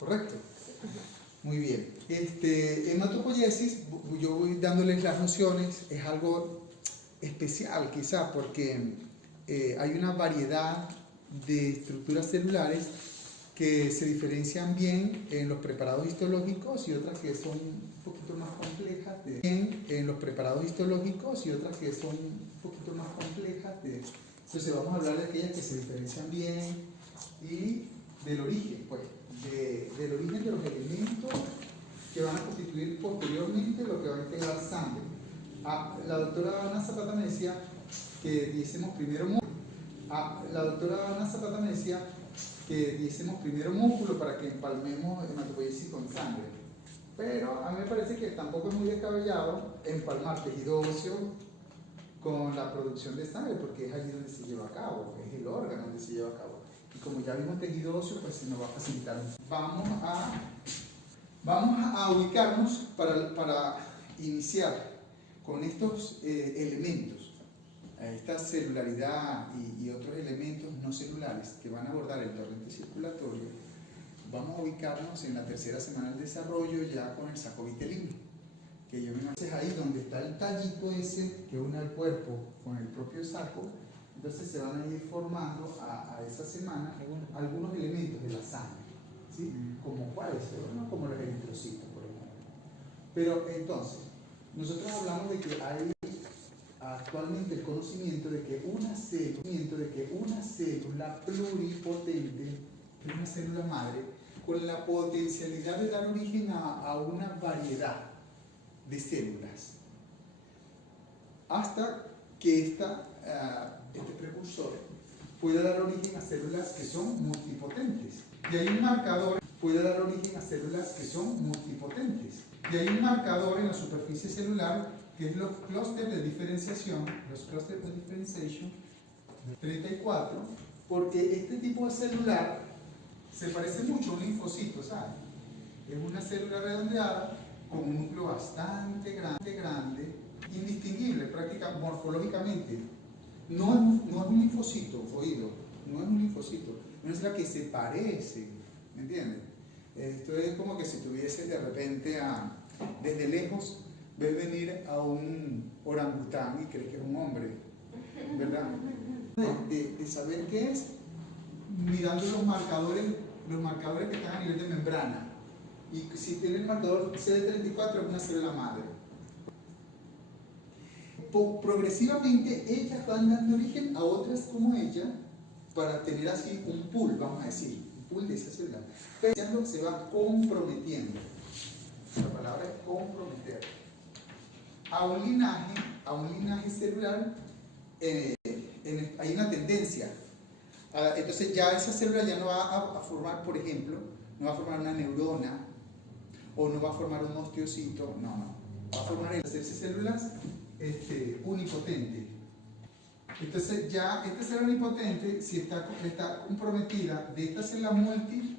¿correcto? Muy bien. Hematopoiesis, yo voy dándoles las nociones, es algo especial quizá porque hay una variedad de estructuras celulares que se diferencian bien en los preparados histológicos y otras que son un poquito más complejas. En los preparados histológicos y otras que son un poquito más complejas. Entonces vamos a hablar de aquellas que se diferencian bien y del origen, pues, del origen de los elementos que van a constituir posteriormente lo que va a integrar sangre. La doctora Ana Zapata me decía que diésemos primero músculo. La doctora Ana Zapata me decía que diésemos primero músculo para que empalmemos hematopoiesis con sangre. Pero a mí me parece que tampoco es muy descabellado empalmar tejido óseo con la producción de sangre, porque es allí donde se lleva a cabo, es el órgano donde se lleva a cabo. Y como ya vimos tejido óseo, pues se nos va a facilitar. Vamos a ubicarnos para iniciar con estos elementos, esta celularidad y otros elementos no celulares que van a abordar el torrente circulatorio. Vamos a ubicarnos en la tercera semana del desarrollo ya con el saco vitelino, que yo me imagino ahí donde está el tallito ese que une al cuerpo con el propio saco. Entonces se van a ir formando a esa semana algunos elementos de la sangre, ¿sí? Como cuáles, ¿no? Como los eritrocitos, por ejemplo. Pero entonces, nosotros hablamos de que hay actualmente el conocimiento de que una célula pluripotente, una célula madre, con la potencialidad de dar origen a una variedad de células, hasta que este precursor puede dar origen a células que son multipotentes. Y hay un marcador, puede dar origen a células que son multipotentes. Y hay un marcador en la superficie celular que es los clústeres de diferenciación, 34, porque este tipo de celular se parece mucho a un linfocito, ¿sabes? Es una célula redondeada con un núcleo bastante grande, indistinguible prácticamente morfológicamente. No es un linfocito, oído, no es un linfocito, no es la que se parece, ¿me entiendes? Esto es como que si tuviese de repente desde lejos ves venir a un orangután y crees que es un hombre, ¿verdad? De saber qué es, mirando los marcadores que están a nivel de membrana. Y si tiene el marcador CD34 es una célula madre. Progresivamente ellas van dando origen a otras como ella para tener así un pool, vamos a decir, un pool de esa célula. Pero se va comprometiendo. La palabra es comprometer. A un linaje celular hay una tendencia. Entonces ya esa célula ya no va a formar, por ejemplo, no va a formar una neurona o no va a formar un osteocito, no. Va a formar hacerse células unipotentes. Entonces ya esta célula unipotente, si está comprometida de esta célula multi,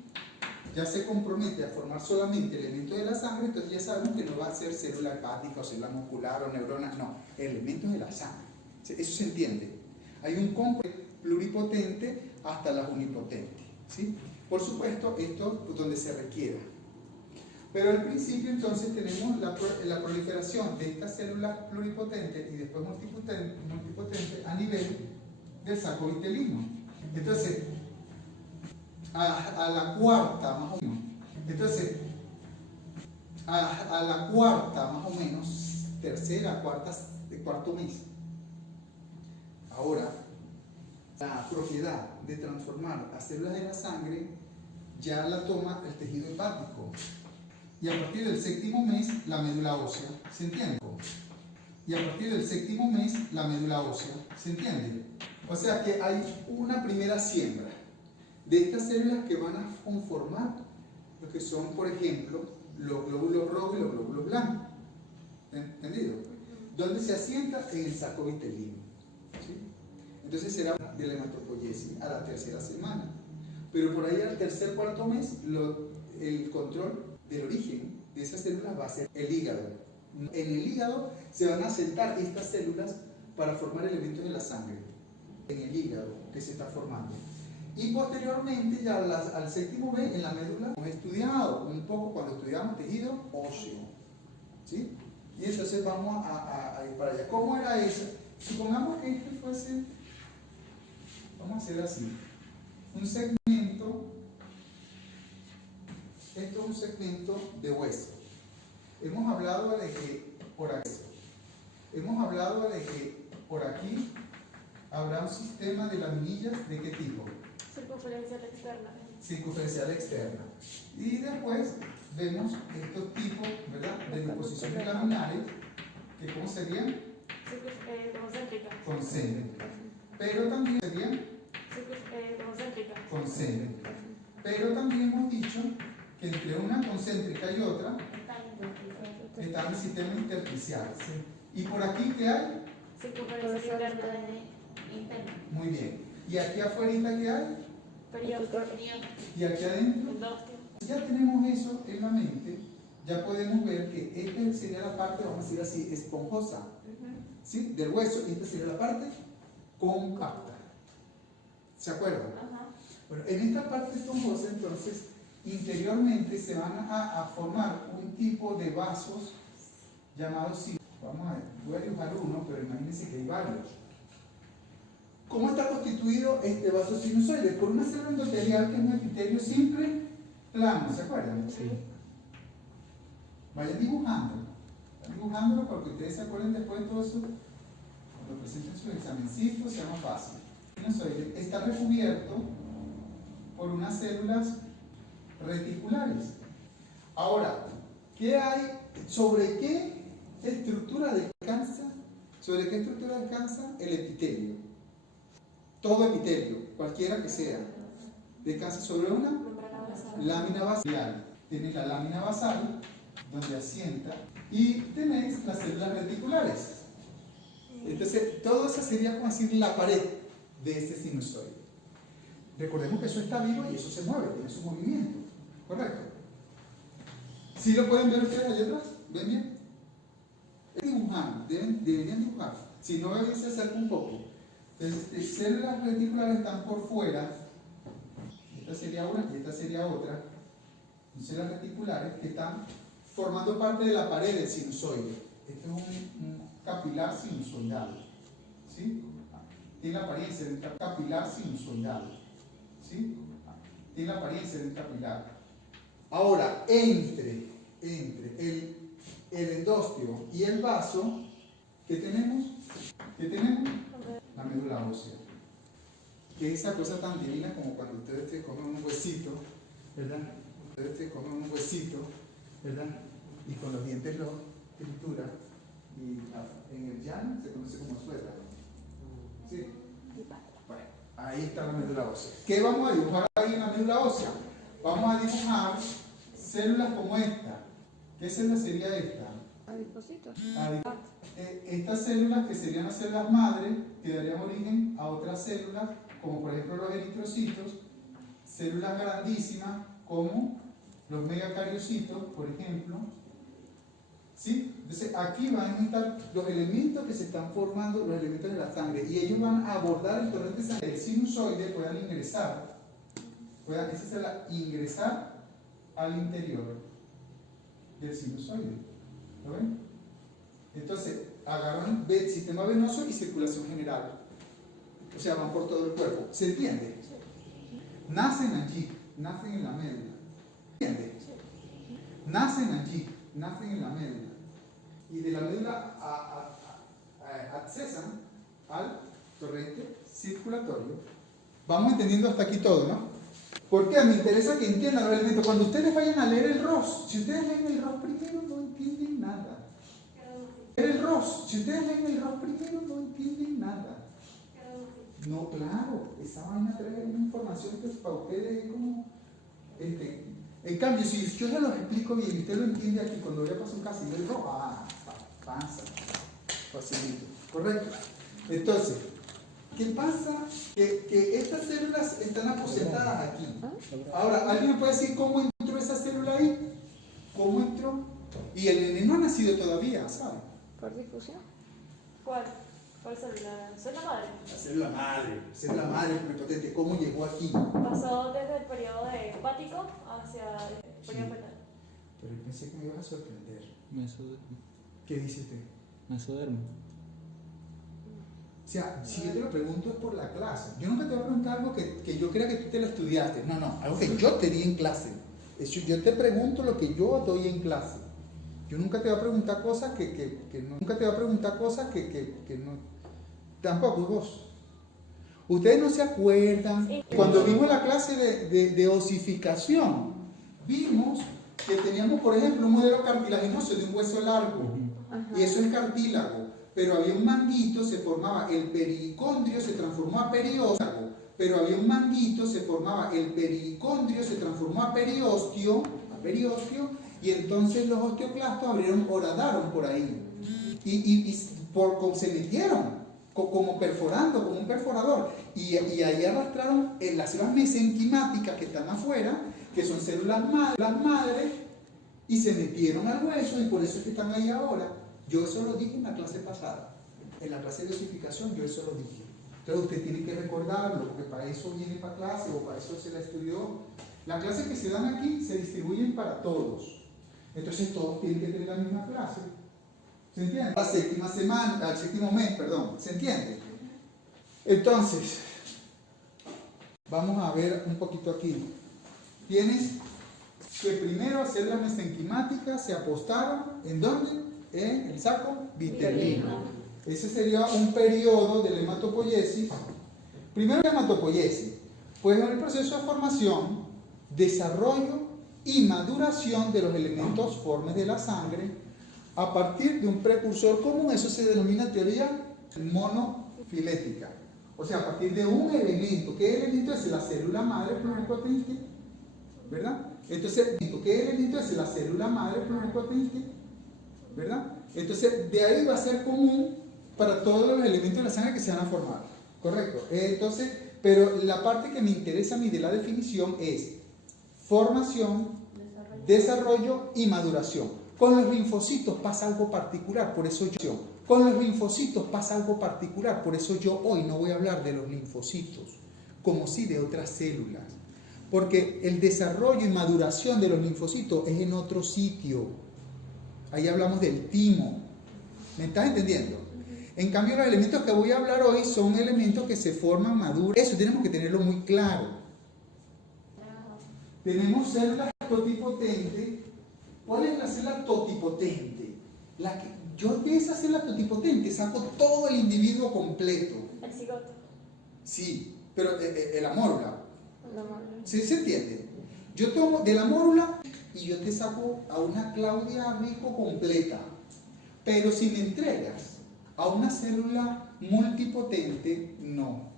ya se compromete a formar solamente elementos de la sangre, entonces ya sabemos que no va a ser célula hepática o célula muscular o neurona, no, elementos de la sangre. Eso se entiende. Hay un complejo pluripotente hasta las unipotentes, ¿sí? Por supuesto, esto es donde se requiera. Pero al principio entonces tenemos la proliferación de estas células pluripotentes y después multipotentes a nivel del saco vitelino. Entonces, a la cuarta más o menos. Entonces, a la cuarta más o menos, tercera, cuarto mes. Ahora, la propiedad de transformar a células de la sangre ya la toma el tejido hepático. Y a partir del séptimo mes, la médula ósea. ¿Se entiende? Y a partir del séptimo mes, la médula ósea. ¿Se entiende? O sea que hay una primera siembra de estas células que van a conformar lo que son, por ejemplo, los glóbulos rojos y los glóbulos blancos. ¿Entendido? ¿Dónde se asienta? En el saco vitelino. ¿Sí? Entonces será de la hematopoiesis a la tercera semana. Pero por ahí al tercer, cuarto mes, el control del origen de esas células va a ser el hígado. En el hígado se van a sentar estas células para formar elementos de la sangre. En el hígado que se está formando. Y posteriormente, ya al séptimo mes, en la médula, hemos estudiado consideramos tejido óseo. ¿Sí? Y entonces vamos a ir para allá. ¿Cómo era eso? Supongamos que este fuese, vamos a hacer así, un segmento, esto es un segmento de hueso. Hemos hablado de que por aquí, hemos hablado de que por aquí habrá un sistema de laminillas de qué tipo? Circunferencial externa. Circunferencial externa. Y después vemos estos tipos, ¿verdad?, de disposiciones laminares, que ¿cómo serían? Concéntricas. Concéntricas. Pero también serían Concéntricas. concéntricas. Pero también hemos dicho que entre una concéntrica y otra está el sistema intersticial. ¿Y por aquí qué hay? Circunferencial interna. Muy bien. ¿Y aquí afuera qué hay? Periodo. ¿Y aquí adentro? Endostio. Ya tenemos eso en la mente, ya podemos ver que esta sería la parte, vamos a decir así, esponjosa, ¿sí?, del hueso, y esta sería la parte compacta. ¿Se acuerdan? Bueno, en esta parte esponjosa, entonces, interiormente se van a formar un tipo de vasos llamados, vamos a ver, voy a dibujar uno, pero imagínense que hay varios. ¿Cómo está constituido este vaso sinusoide? Por una célula endotelial que es un epitelio simple, plano, ¿se acuerdan? Sí. Vayan dibujándolo para que ustedes se acuerden después de todo eso. Cuando presenten su examencito, sea más fácil. El sinusoide está recubierto por unas células reticulares. Ahora, ¿qué hay? ¿Sobre qué estructura descansa? ¿Sobre qué estructura descansa? El epitelio. Todo epitelio, cualquiera que sea, descansa sobre una lámina basal. Tenéis la lámina basal, donde asienta, y tenéis las células reticulares. Entonces, todo eso sería como decir la pared de este sinusoide. Recordemos que eso está vivo y eso se mueve, tiene su movimiento, ¿correcto? ¿Sí lo pueden ver ustedes allá atrás? ¿Ven bien? Dibujar, deberían dibujar. Si no ven, se acerca un poco. Entonces, células reticulares están por fuera. Esta sería una y esta sería otra. Células reticulares que están formando parte de la pared del sinusoide. Este es un capilar sinusoidal. ¿Sí? Tiene la apariencia de un capilar sinusoidal. ¿Sí? Tiene la apariencia de un capilar. Ahora, entre el endostio y el vaso, ¿qué tenemos? ¿Qué tenemos? La médula ósea. Que es esa cosa tan divina como cuando ustedes te comen un huesito, ¿verdad? Ustedes te comen un huesito, ¿verdad? Y con los dientes los trituran. Y en el llano se conoce como suela. ¿Sí? Bueno, ahí está la médula ósea. ¿Qué vamos a dibujar ahí en la médula ósea? Vamos a dibujar células como esta. ¿Qué célula sería esta? Adipocitos. Estas células, que serían las células madre, que darían origen a otras células, como por ejemplo los eritrocitos, células grandísimas como los megacariocitos, por ejemplo. ¿Sí? Entonces aquí van a estar los elementos que se están formando, los elementos de la sangre, y ellos van a abordar el torrente sanguíneo. El sinusoide puedan ingresar, ingresar al interior del sinusoide. ¿Lo ven? Entonces, agarran sistema venoso y circulación general. O sea, van por todo el cuerpo. ¿Se entiende? Nacen allí, nacen en la médula. ¿Se entiende? Nacen allí, nacen en la médula. Y de la médula accesan al torrente circulatorio. Vamos entendiendo hasta aquí todo, ¿no? Porque me interesa que entiendan los elementos. Cuando ustedes vayan a leer el ROS, si ustedes leen el ROS primero, no entienden nada. El ROS, si ustedes leen el ROS primero, no entienden nada. No, claro, esa vaina trae una información que para ustedes es como. En cambio, si yo se los explico bien y usted lo entiende aquí, cuando ya pasa un caso y el ROS, pasa. Facilito. ¿Correcto? Entonces, ¿qué pasa? Que estas células están aposentadas aquí. Ahora, ¿alguien me puede decir cómo entró esa célula ahí? ¿Cómo entró? Y el nene no ha nacido todavía, ¿sabe? ¿Por difusión? ¿Cuál célula? Célula madre pluripotente. ¿Cómo llegó aquí? Pasó desde el periodo hepático hacia el periodo fetal. Pero yo pensé que me ibas a sorprender. Mesodermo. ¿Qué dice usted? Mesodermo. O sea, si yo te lo pregunto es por la clase. Yo nunca te voy a preguntar algo que yo crea que tú te lo estudiaste. No, no, algo que yo te di en clase. Yo te pregunto lo que yo doy en clase. Yo nunca te voy a preguntar cosas que no. Nunca te voy a preguntar cosas que no. Tampoco vos. Ustedes no se acuerdan. Cuando vimos la clase de osificación, vimos que teníamos, por ejemplo, un modelo cartilaginoso de un hueso largo. Y eso es cartílago. Pero había un manguito, se formaba el pericondrio, se transformó a periósteo, pero había un manguito, se formaba el pericondrio, se transformó a periósteo, y entonces los osteoclastos horadaron por ahí, se metieron, como perforando, como un perforador, y ahí arrastraron las células mesenquimáticas que están afuera, que son células madres, y se metieron al hueso, y por eso es que están ahí ahora. Yo eso lo dije en la clase pasada, en la clase de osificación yo eso lo dije. Entonces usted tiene que recordarlo, porque para eso viene para clase o para eso se la estudió. Las clases que se dan aquí se distribuyen para todos. Entonces todos tienen que tener la misma clase. ¿Se entiende? La séptima semana, al séptimo mes, perdón. ¿Se entiende? Entonces, vamos a ver un poquito aquí. Tienes que primero células mesenquimáticas se apostaron, ¿en dónde? En el saco vitelino. Ese sería un periodo de la hematopoiesis. Primero la hematopoiesis, pues es el proceso de formación, desarrollo y maduración de los elementos formes de la sangre a partir de un precursor común. Eso se denomina teoría monofilética. O sea, a partir de un elemento. ¿Qué elemento es? La célula madre pluripotente, ¿verdad? Entonces, ¿qué elemento es? La célula madre pluripotente, ¿verdad? Entonces, de ahí va a ser común para todos los elementos de la sangre que se van a formar, ¿correcto? Entonces, pero la parte que me interesa a mí de la definición es formación, desarrollo y maduración. Con los linfocitos pasa algo particular, por eso yo hoy no voy a hablar de los linfocitos, como sí de otras células, porque el desarrollo y maduración de los linfocitos es en otro sitio. Ahí hablamos del timo. ¿Me estás entendiendo? En cambio, los elementos que voy a hablar hoy son elementos que se forman maduros. Eso tenemos que tenerlo muy claro. Tenemos células totipotentes. ¿Cuál es la célula totipotente? Yo de esa célula totipotente saco todo el individuo completo. El cigoto. Sí, pero la mórula. La mórula. ¿Sí se entiende? Yo tomo de la mórula y yo te saco a una Claudia Rico completa. Pero si me entregas a una célula multipotente, no.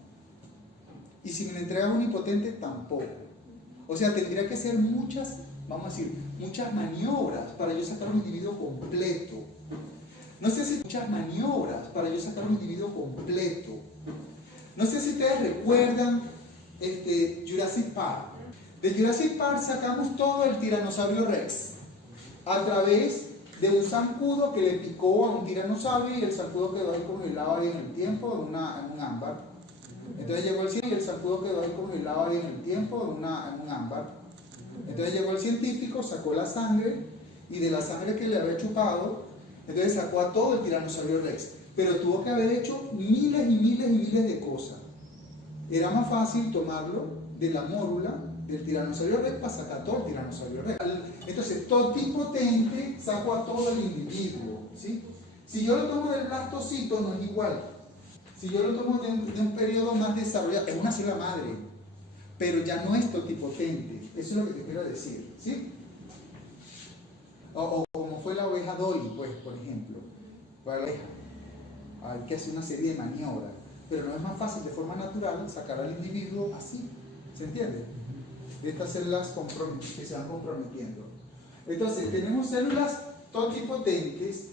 Y si me entregas a un impotente, tampoco. O sea, tendría que ser muchas maniobras para yo sacar un individuo completo. No sé si ustedes recuerdan Jurassic Park. De Jurassic Park sacamos todo el tiranosaurio Rex a través de un zancudo que le picó a un tiranosaurio y el zancudo quedó ahí congelado ahí en el tiempo en un ámbar. Entonces llegó el científico y el zancudo quedó ahí congelado ahí en el tiempo en un ámbar. Entonces llegó el científico, sacó la sangre y de la sangre que le había chupado, entonces sacó a todo el tiranosaurio Rex. Pero tuvo que haber hecho miles y miles y miles de cosas. Era más fácil tomarlo de la mórula del tiranosaurio Rex para sacar todo el tiranosaurio Rex. Entonces, totipotente saco a todo el individuo, ¿sí? Si yo lo tomo del blastocito, no es igual. Si yo lo tomo de un periodo más desarrollado, es una célula madre, pero ya no es totipotente. Eso es lo que te quiero decir, ¿sí? O como fue la oveja Dolly, pues, por ejemplo. Para la oveja. Hay que hacer una serie de maniobras. Pero no es más fácil de forma natural sacar al individuo así. ¿Se entiende? De estas células que se van comprometiendo. Entonces, tenemos células totipotentes,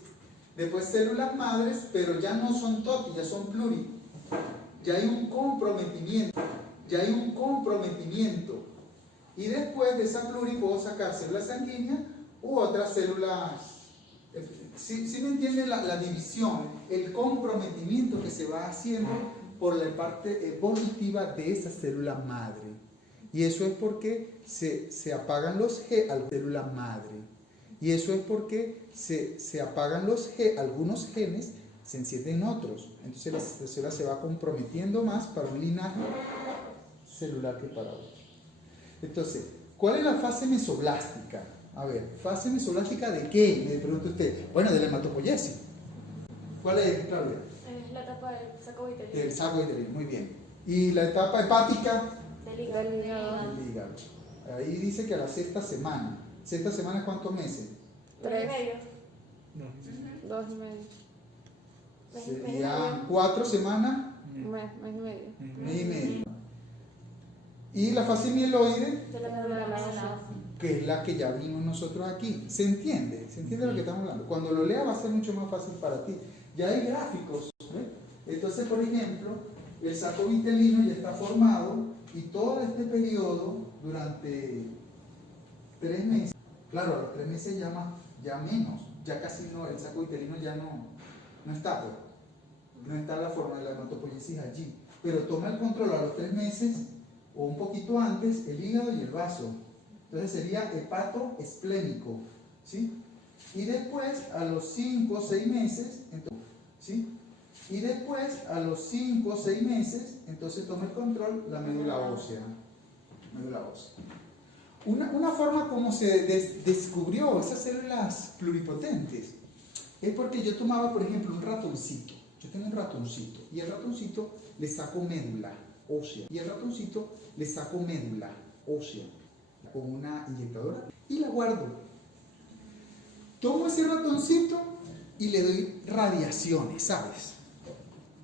después células madres, pero ya no son toti, ya son pluri. Ya hay un comprometimiento. Y después de esa pluri puedo sacar células sanguíneas u otras células. ¿Sí me entienden la división? El comprometimiento que se va haciendo por la parte evolutiva de esa célula madre. Y eso es porque se apagan los G a la célula madre. Y eso es porque se apagan algunos genes, se encienden otros. Entonces la célula se va comprometiendo más para un linaje celular que para otro. Entonces, ¿cuál es la fase mesoblástica? A ver, ¿fase mesoblástica de qué? Me pregunta usted. Bueno, de la hematopoiesis. ¿Cuál es, Claudia? Es la etapa del saco vitelino. Del saco vitelino, muy bien. ¿Y la etapa hepática? Del hígado. Del hígado. Ahí dice que a la sexta semana. ¿Sexta semana cuántos meses? 3 y medio. No. 2 y medio. Serían 4 semanas, Mes y medio. mes y medio. Y la fase mieloide, De la médula ósea. que es la que ya vimos nosotros aquí. ¿Se entiende? ¿Se entiende lo que estamos hablando? Cuando lo leas va a ser mucho más fácil para ti. Ya hay gráficos, ¿ves? Entonces, por ejemplo, el saco vitelino ya está formado y todo este periodo durante 3 meses, claro, a los 3 meses ya menos, ya casi no, el saco vitelino ya no está, pues. No está la forma de la hematopoiesis allí, pero toma el control a los 3 meses o un poquito antes el hígado y el vaso. Entonces sería hepatoesplénico, ¿sí? Y después a los 5 o 6 meses, entonces, ¿sí? Y después a los 5 o 6 meses, entonces toma el control la médula ósea. Médula ósea. Una forma como se descubrió esas células pluripotentes es porque yo tomaba, por ejemplo, un ratoncito. Yo tengo un ratoncito y el ratoncito le saco médula ósea. Y el ratoncito le saco médula ósea con una inyectadora y la guardo. Tomo ese ratoncito y le doy radiaciones, ¿sabes?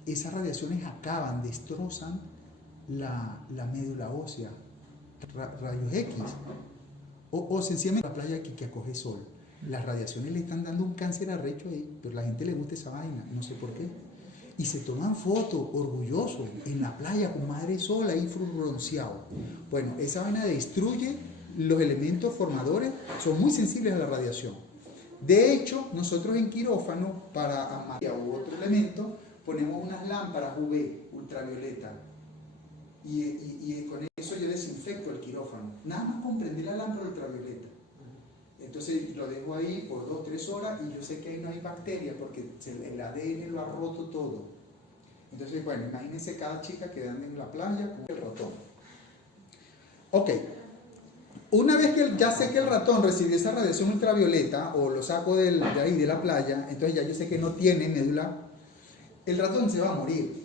Esas radiaciones acaban, destrozan la médula ósea, rayos X. O sencillamente la playa que acoge sol. Las radiaciones le están dando un cáncer arrecho ahí, pero a la gente le gusta esa vaina, no sé por qué. Y se toman fotos orgullosos en la playa con madre sol ahí bronceado. Bueno, esa vaina destruye los elementos formadores, son muy sensibles a la radiación. De hecho, nosotros en quirófano, para amarilla u otro elemento, ponemos unas lámparas UV, ultravioleta. Y con eso yo desinfecto el quirófano. Nada más con prender la lámpara ultravioleta. Entonces lo dejo ahí por 2 o 3 horas y yo sé que ahí no hay bacterias porque el ADN lo ha roto todo. Entonces, bueno, imagínense cada chica quedando en la playa con el ratón. Ok. Una vez que ya sé que el ratón recibió esa radiación ultravioleta o lo saco de ahí de la playa, entonces ya yo sé que no tiene médula, el ratón se va a morir.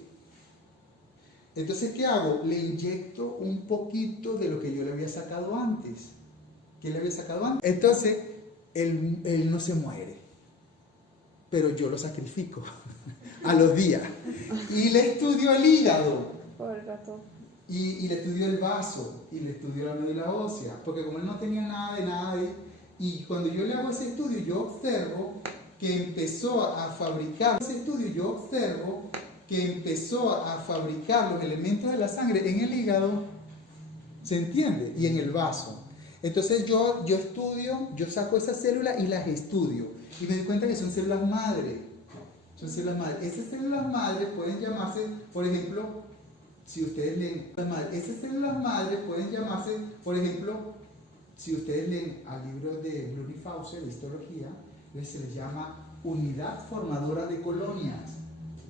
Entonces, ¿qué hago? Le inyecto un poquito de lo que yo le había sacado antes. ¿Qué le había sacado antes? Entonces, él no se muere, pero yo lo sacrifico a los días. Y le estudio el hígado. Pobre gato. Y le estudió el vaso, y le estudió la médula ósea, porque como él no tenía nada de nada, y cuando yo le hago ese estudio, yo observo que empezó a fabricar los elementos de la sangre en el hígado, ¿se entiende? Y en el vaso. Entonces yo estudio, yo saco esas células y las estudio, y me doy cuenta que son células madre. Son células madre. Esas células madre pueden llamarse, por ejemplo, si ustedes leen, esas células madre pueden llamarse, por ejemplo, si ustedes leen al libro de Bloom y Fauci de histología, se les llama unidad formadora de colonias.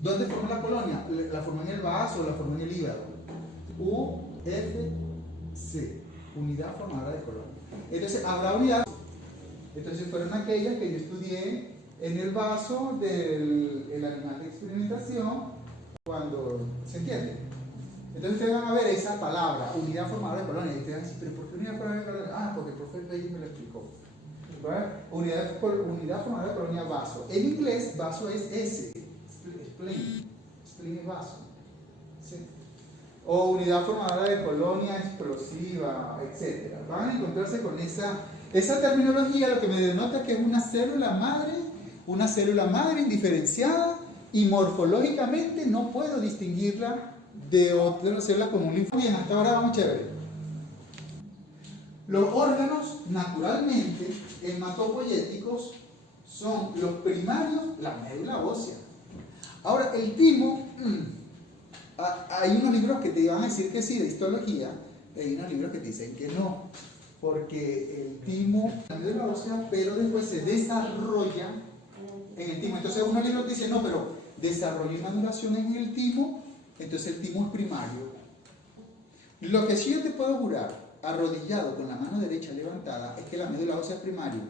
¿Dónde forma la colonia? La formó en el vaso o la formó en el hígado. UFC, unidad formadora de colonias. Entonces, habrá unidades. Entonces, fueron aquellas que yo estudié en el vaso del animal de experimentación, cuando se entiende. Entonces ustedes van a ver esa palabra, unidad formadora de colonia, y ustedes van a decir, ¿pero por qué unidad formadora de colonia? Ah, porque el profe Reyes me lo explicó. Unidad formadora de colonia, vaso. En inglés, vaso es S, spleen es vaso. ¿Sí? O unidad formadora de colonia explosiva, etc. Van a encontrarse con esa terminología, lo que me denota que es una célula madre indiferenciada, y morfológicamente no puedo distinguirla de otras células como un linfoma. Bien, hasta ahora vamos chévere. Los órganos naturalmente hematopoyéticos son los primarios, la médula ósea. Ahora, el timo, hay unos libros que te van a decir que sí, de histología, y hay unos libros que te dicen que no. porque el timo, la médula ósea, pero después se desarrolla en el timo. Entonces uno libro dice, no, pero desarrolla una maduración en el timo, entonces el timo es primario. Lo que sí yo te puedo jurar, arrodillado con la mano derecha levantada, es que la médula ósea es primario.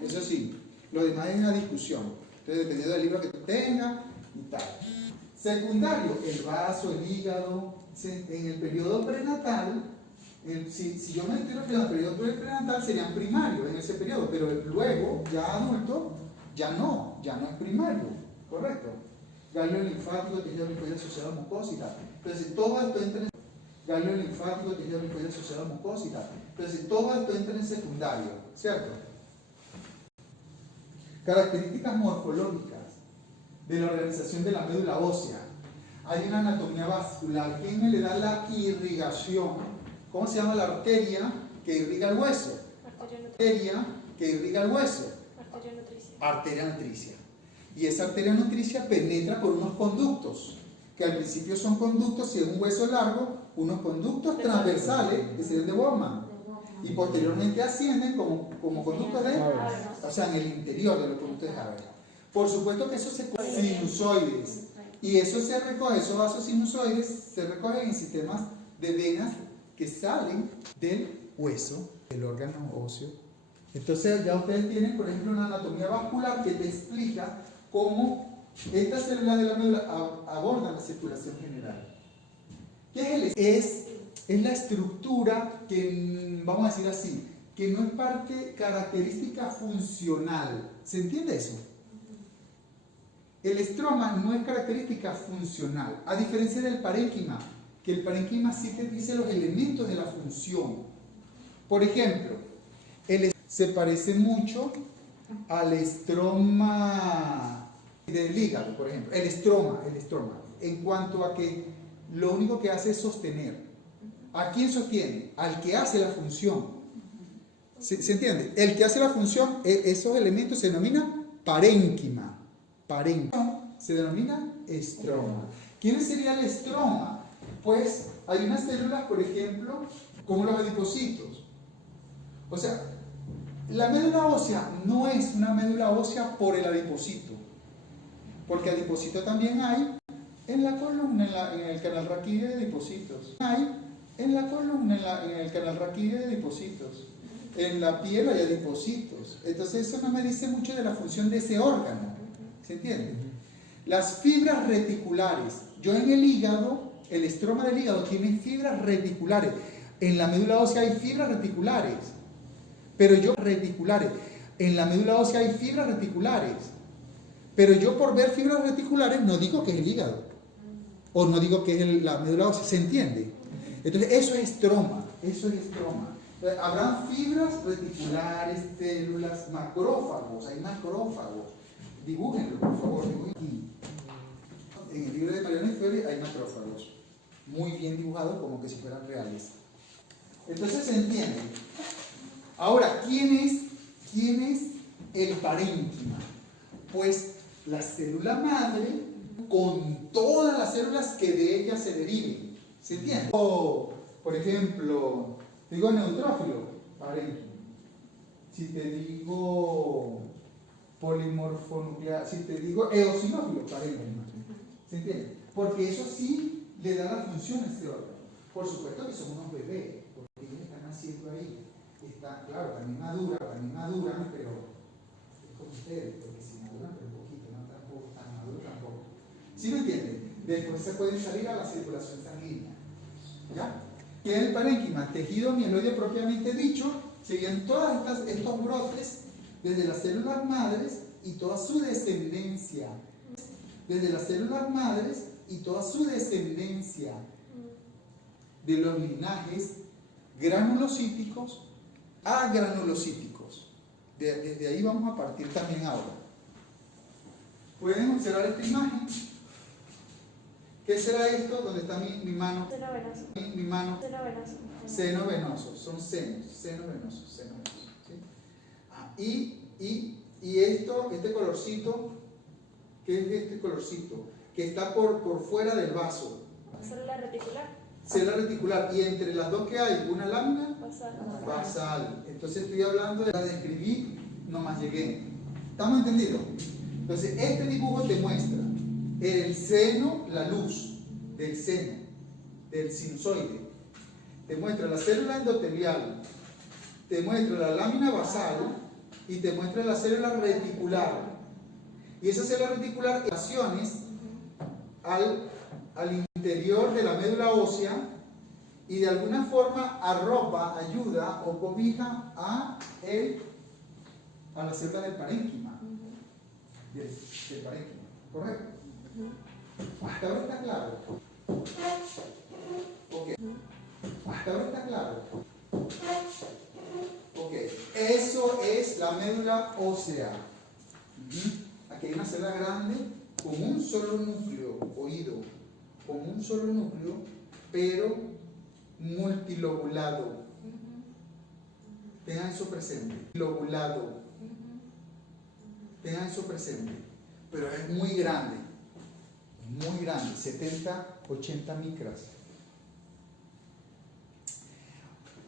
Eso sí, lo demás es una discusión. Entonces, dependiendo del libro que tú tengas y tal. Secundario, el vaso, el hígado. En el periodo prenatal, si yo me entero que en el periodo prenatal serían primarios en ese periodo, pero luego, ya adulto, ya no es primario, ¿correcto? Ganglio linfático, tejido linfoide asociado a mucosidad. Entonces, todo esto entra en ganglio linfático, tejido linfoide asociado a mucosidad. Entonces, todo esto entra en secundario, ¿cierto? Características morfológicas de la organización de la médula ósea. Hay una anatomía vascular. ¿Quién me le da la irrigación? ¿Cómo se llama la arteria que irriga el hueso? Arteria que irriga el hueso. Arteria nutricia. Arteria nutricia. Y esa arteria nutricia penetra por unos conductos, que al principio son conductos, si es un hueso largo, unos conductos transversales, que serían de Bowman, y posteriormente ascienden como conductos de, o sea, en el interior de los conductos de Haber. Por supuesto que eso se coge sinusoides. Y eso se recoge, esos vasos sinusoides se recogen en sistemas de venas que salen del hueso, del órgano óseo. Entonces ya ustedes tienen, por ejemplo, una anatomía vascular que te explica cómo estas células de la médula abordan la circulación general. ¿Qué es la estructura que, vamos a decir así, que no es parte característica funcional? ¿Se entiende eso? El estroma no es característica funcional, a diferencia del parénquima, que el parénquima sí te dice los elementos de la función. Por ejemplo, se parece mucho al estroma del hígado, por ejemplo. El estroma, en cuanto a que lo único que hace es sostener. ¿A quién sostiene? Al que hace la función. ¿Se entiende? El que hace la función, esos elementos se denominan parénquima. Se denomina estroma. ¿Quién sería el estroma? Pues hay unas células, por ejemplo, como los adipocitos. O sea, la médula ósea no es una médula ósea por el adipocito, porque adipocito también hay en la columna, en el canal raquídeo de adipocitos. Hay en la columna, en el canal raquídeo de adipocitos. En la piel hay adipocitos. Entonces eso no me dice mucho de la función de ese órgano. ¿Se entiende? Las fibras reticulares. Yo en el hígado, el estroma del hígado tiene fibras reticulares. En la médula ósea hay fibras reticulares. En la médula ósea hay fibras reticulares. Pero yo por ver fibras reticulares no digo que es el hígado. O no digo que es la médula ósea. ¿Se entiende? Entonces eso es estroma. Entonces, habrán fibras reticulares, células, macrófagos. Hay macrófagos. Dibújenlo, por favor, dibujen aquí. En el libro de Mariano Febre hay macrófagos, muy bien dibujados como que si fueran reales. Entonces se entiende. Ahora, ¿quién es el parénquima? Pues la célula madre con todas las células que de ella se deriven. ¿Se entiende? O, por ejemplo, digo neutrófilo, parénquima. Si te digo polimorfonuclear, si te digo eosinófilo, parénquima. ¿Se entiende? Porque eso sí le da la función a este órgano. Por supuesto que son unos bebés, porque ellos están haciendo ahí. Está, claro, también maduran, pero es como ustedes, porque si maduran, pero poquito, no tampoco, tan maduro tampoco. ¿Sí me entienden? Después se pueden salir a la circulación sanguínea. ¿Ya? ¿Qué es el parénquima? Tejido mieloide propiamente dicho, siguen todos estos brotes desde las células madres y toda su descendencia. Desde las células madres y toda su descendencia de los linajes granulocíticos a granulocíticos. Desde ahí vamos a partir también ahora. ¿Pueden observar esta imagen? ¿Qué será esto? ¿Dónde está mi mano? Seno venoso. Mi mano. Seno venoso. Seno venoso. Son senos. Seno venoso. ¿Sí? Y esto, este colorcito, ¿qué es este colorcito? Que está por fuera del vaso. Célula reticular. Célula reticular. Y entre las dos, ¿qué hay? Una lámina Basal. Entonces estoy hablando de la de escribir, nomás llegué. ¿Estamos entendidos? Entonces este dibujo te muestra el seno, la luz del seno, del sinusoide. Te muestra la célula endotelial, te muestra la lámina basal y te muestra la célula reticular. Y esa célula reticular relaciones al interior de la médula ósea y de alguna forma arropa, ayuda o cobija a la célula del parénquima. Del parénquima, ¿correcto? Hasta ahora está claro. Ok. Hasta ahora está claro. Ok. Eso es la médula ósea. Aquí hay una célula grande con un solo núcleo, oído, con un solo núcleo, pero multilobulado. Tengan eso presente. Lobulado. Tengan eso presente. Pero es muy grande. Muy grande. 70, 80 micras.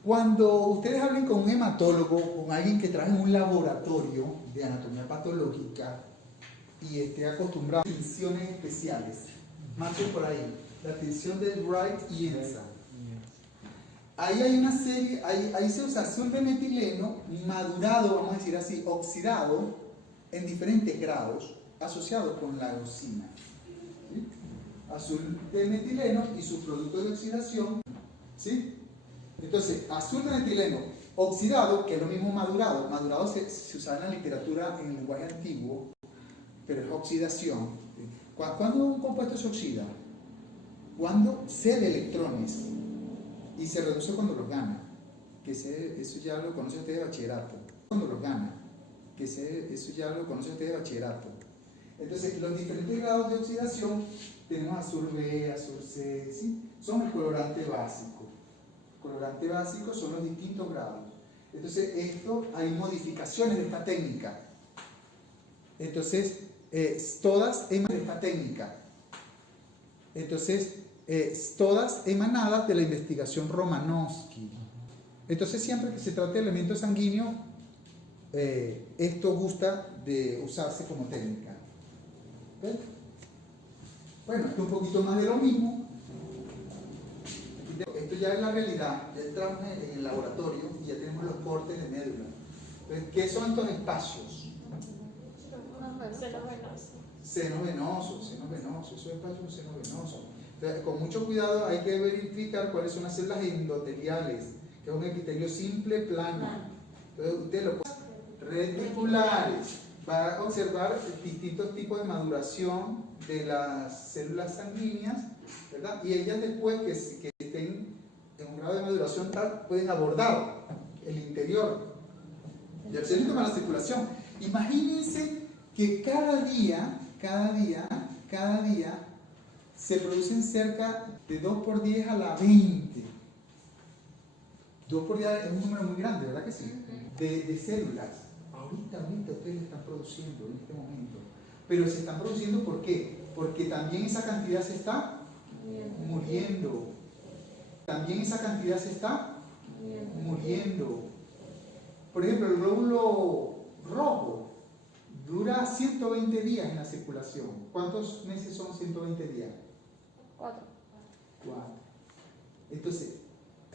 Cuando ustedes hablen con un hematólogo, con alguien que trabaja en un laboratorio de anatomía patológica y esté acostumbrado a tensiones especiales, marchen por ahí, la tensión de Wright y Enza. Ahí hay una serie, ahí se usa azul de metileno madurado, vamos a decir así, oxidado en diferentes grados, asociado con la eosina. ¿Sí? Azul de metileno y sus productos de oxidación, ¿sí? Entonces, azul de metileno oxidado, que es lo mismo madurado. Madurado se usaba en la literatura en el lenguaje antiguo, pero es oxidación. ¿Cuándo un compuesto se oxida? Cuando cede electrones y se reduce cuando los gana. Eso ya lo conoce usted de bachillerato. Cuando los gana. Eso ya lo conoce usted de bachillerato. Entonces, los diferentes grados de oxidación, tenemos azul B, azul C, ¿sí? Son el colorante básico. Colorante básico son los distintos grados. Entonces, hay modificaciones de esta técnica. Entonces, todas emanadas de la investigación Romanowski. Entonces, siempre que se trate de elementos sanguíneos, esto gusta de usarse como técnica. ¿Okay? Bueno, esto es un poquito más de lo mismo. Esto ya es la realidad. Ya entramos en el laboratorio y ya tenemos los cortes de médula. Entonces, ¿qué son estos espacios? Seno venoso, esos espacios son seno venoso. Entonces, con mucho cuidado hay que verificar cuáles son las células endoteliales, que es un epitelio simple plano. Entonces, usted lo puede reticulares. Va a observar distintos tipos de maduración de las células sanguíneas, ¿verdad? Y ellas después que estén en un grado de maduración tal, pueden abordar el interior y el centro de la circulación. Imagínense que cada día se producen cerca de 2 por 10 a la 20. 2 por 10 es un número muy grande, ¿verdad que sí? De células. Ahorita ustedes lo están produciendo en este momento. Pero se están produciendo ¿por qué? Porque también esa cantidad se está muriendo. También esa cantidad se está muriendo. Por ejemplo, el glóbulo rojo dura 120 días en la circulación. ¿Cuántos meses son 120 días? 4. Entonces,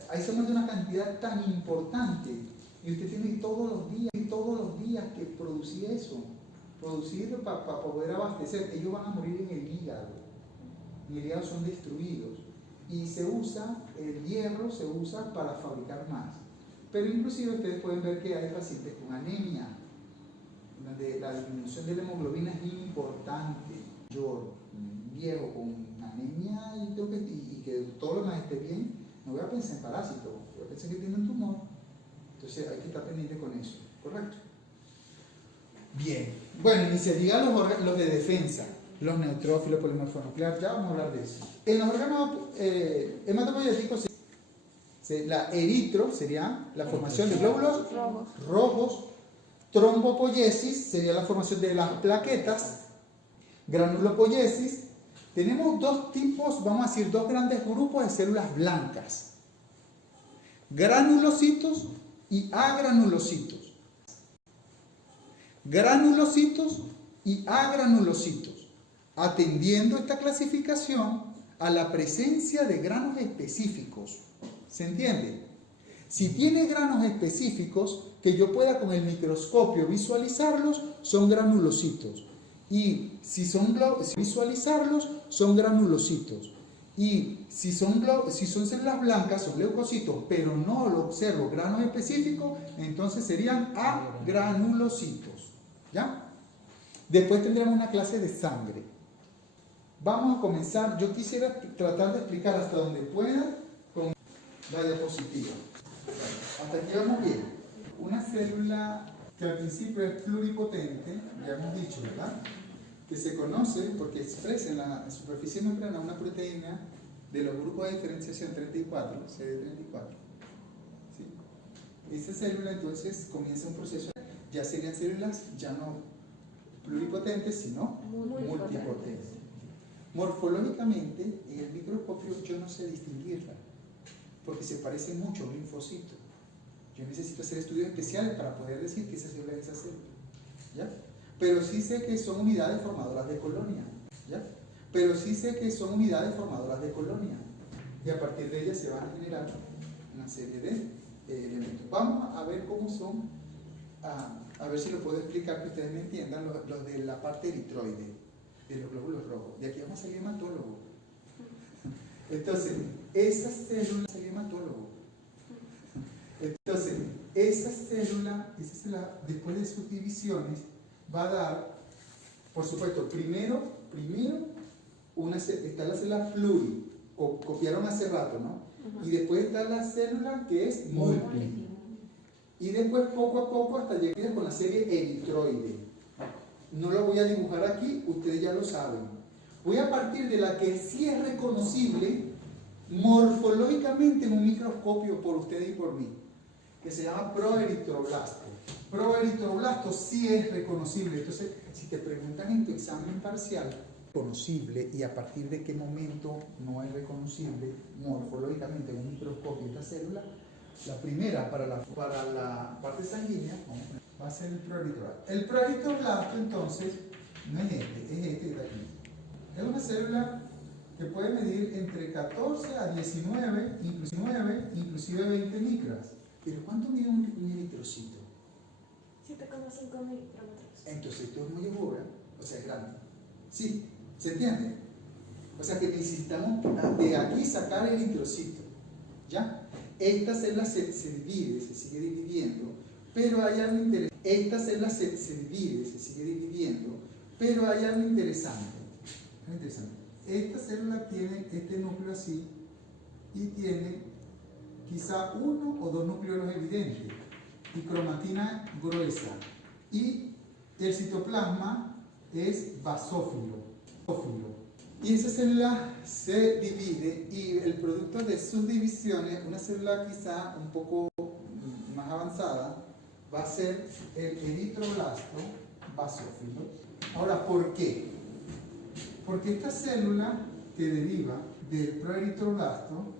ahí se muestra una cantidad tan importante y usted tiene todos los días que producir eso, producirlo para poder abastecer. Ellos van a morir en el hígado. En el hígado son destruidos y el hierro se usa para fabricar más. Pero inclusive ustedes pueden ver que hay pacientes con anemia, donde la disminución de la hemoglobina es importante. Yo, viejo con anemia y que todo lo demás esté bien, no voy a pensar en parásito, voy a pensar que tiene un tumor. Entonces hay que estar pendiente con eso, ¿correcto? Bien, bueno, ni se diga los de defensa, los neutrófilos, polimorfonuclear, ya vamos a hablar de eso. En los órganos hematopoyéticos, la eritro sería la formación de glóbulos rojos, trombopoiesis sería la formación de las plaquetas, granulopoiesis. Tenemos dos tipos, vamos a decir, dos grandes grupos de células blancas. granulocitos y agranulocitos. Granulocitos y agranulocitos, atendiendo esta clasificación a la presencia de granos específicos. ¿Se entiende? Si tiene granos específicos que yo pueda con el microscopio visualizarlos, son granulocitos. Y si son visualizarlos, son granulocitos. Y si son células blancas, son leucocitos, pero no lo observo granos específicos, entonces serían agranulocitos. ¿Ya? Después tendremos una clase de sangre. Vamos a comenzar. Yo quisiera tratar de explicar hasta donde pueda con la diapositiva. Hasta aquí vamos bien. Una célula que al principio es pluripotente, ya hemos dicho, ¿verdad? Que se conoce porque expresa en la superficie membrana una proteína de los grupos de diferenciación 34, CD34. ¿Sí? Esa célula entonces comienza un proceso, ya serían células ya no pluripotentes, sino multipotentes. Morfológicamente, en el microscopio yo no sé distinguirla, porque se parece mucho a un linfocito. Yo necesito hacer estudios especiales para poder decir que esa célula es esa célula. ¿Ya? Pero sí sé que son unidades formadoras de colonia. ¿Ya? Pero sí sé que son unidades formadoras de colonia. Y a partir de ellas se van a generar una serie de elementos. Vamos a ver cómo son, a ver si lo puedo explicar que ustedes me entiendan, los de la parte eritroide, de los glóbulos rojos. De aquí vamos a salir hematólogo. Entonces, esa célula es el hematólogo. Entonces, esa célula, después de sus divisiones, va a dar, por supuesto, primero está la célula pluri, copiaron hace rato, ¿no? Y después está la célula que es múltiple. Y después, poco a poco, hasta llegar con la serie eritroide. No lo voy a dibujar aquí, ustedes ya lo saben. Voy a partir de la que sí es reconocible morfológicamente en un microscopio por ustedes y por mí, que se llama proeritroblasto. Proeritroblasto sí es reconocible. Entonces, si te preguntan en tu examen parcial, reconocible y a partir de qué momento no es reconocible morfológicamente en un microscopio esta célula, la primera para la parte sanguínea va a ser el proeritroblasto. El proeritroblasto entonces no es este de aquí. Es una célula que puede medir entre 14 a 19, inclusive 20 micras. ¿Pero cuánto mide un eritrocito? 7,5 micrómetros. Entonces esto es muy agudo, o sea, es grande. ¿Sí? ¿Se entiende? O sea que necesitamos de aquí sacar el eritrocito. ¿Ya? Esta célula se divide, se sigue dividiendo, pero hay algo interesante. Esta célula se divide, se sigue dividiendo, pero hay algo interesante. Esta célula tiene este núcleo así y tiene quizá uno o dos núcleos evidentes y cromatina gruesa. Y el citoplasma es basófilo. Y esa célula se divide y el producto de sus divisiones, una célula quizá un poco más avanzada, va a ser el eritroblasto basófilo. Ahora, ¿por qué? Porque esta célula que deriva del proeritroblasto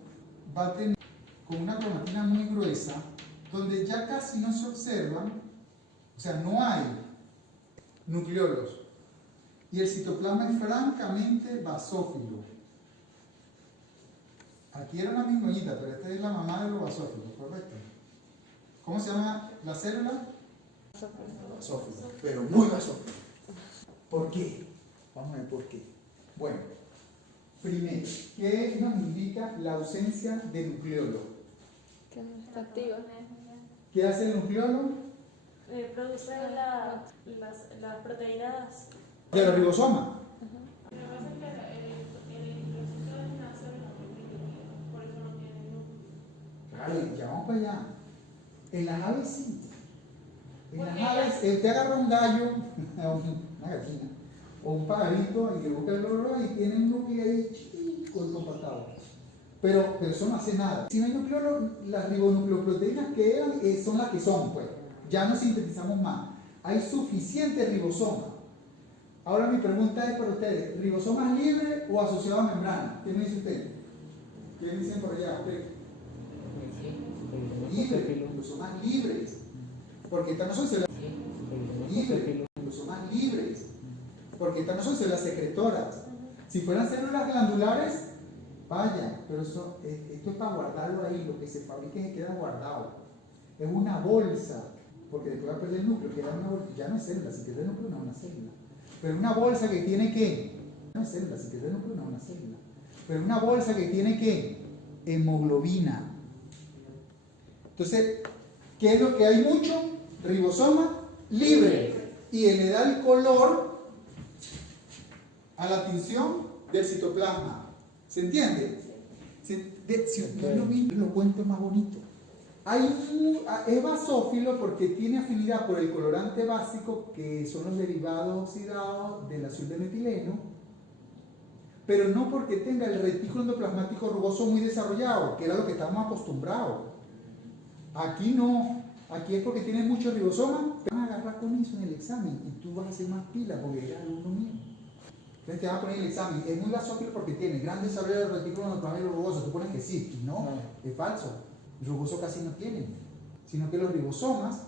va a tener con una cromatina muy gruesa, donde ya casi no se observan, o sea, no hay nucleolos. Y el citoplasma es francamente basófilo. Aquí era una mignoñita, pero esta es la mamá de los basófilos, ¿correcto? ¿Cómo se llama la célula? Basófilo, pero muy basófilo. ¿Por qué? Vamos a ver por qué. Bueno, primero, ¿qué nos indica la ausencia de nucleolo? Que no está activa. ¿Qué hace el nucleolo? Produce las proteínas De los ribosomas. Claro, ya vamos para allá. En las aves sí. En las aves, usted agarra un gallo, una gallina, o un pajarito y le busca el oro y tiene un núcleo ahí chico y compactado. Pero eso no hace nada. Si no hay nucleolo, las ribonucleoproteínas que eran son las que son, pues. Ya no sintetizamos más. Hay suficiente ribosoma. Ahora mi pregunta es para ustedes, ¿ribosomas libres o asociados a membrana? ¿Qué me dice usted? ¿Qué dicen por allá? ¿Usted? libres, ribosomas libres, porque estas no son células libres, ribosomas libres, porque estas no son células secretoras. Si fueran células glandulares, vaya, pero esto es para guardarlo ahí, lo que se fabrique se queda guardado. Es una bolsa, porque después va a perder el núcleo, queda una bolsa, ya no es célula, si pierde el núcleo no es una célula. Pero una bolsa que tiene ¿qué? No es célula, si pierde el núcleo no es una célula. Pero una bolsa que tiene ¿qué? Hemoglobina. Entonces, ¿qué es lo que hay mucho? Ribosoma libre. Y le da el color a la tinción del citoplasma. ¿Se entiende? Si usted lo cuento más bonito. Es basófilo porque tiene afinidad por el colorante básico, que son los derivados oxidados del azul de metileno, pero no porque tenga el retículo endoplasmático rugoso muy desarrollado, que era lo que estábamos acostumbrados. Aquí no, aquí es porque tiene muchos ribosomas. Te van a agarrar con eso en el examen y tú vas a hacer más pila porque eres alumno mío. Entonces te van a poner el examen. Es muy basófilo porque tiene gran desarrollo del retículo endoplasmático rugoso. Tú pones que sí, y no, es falso. Rugoso casi no tienen, sino que los ribosomas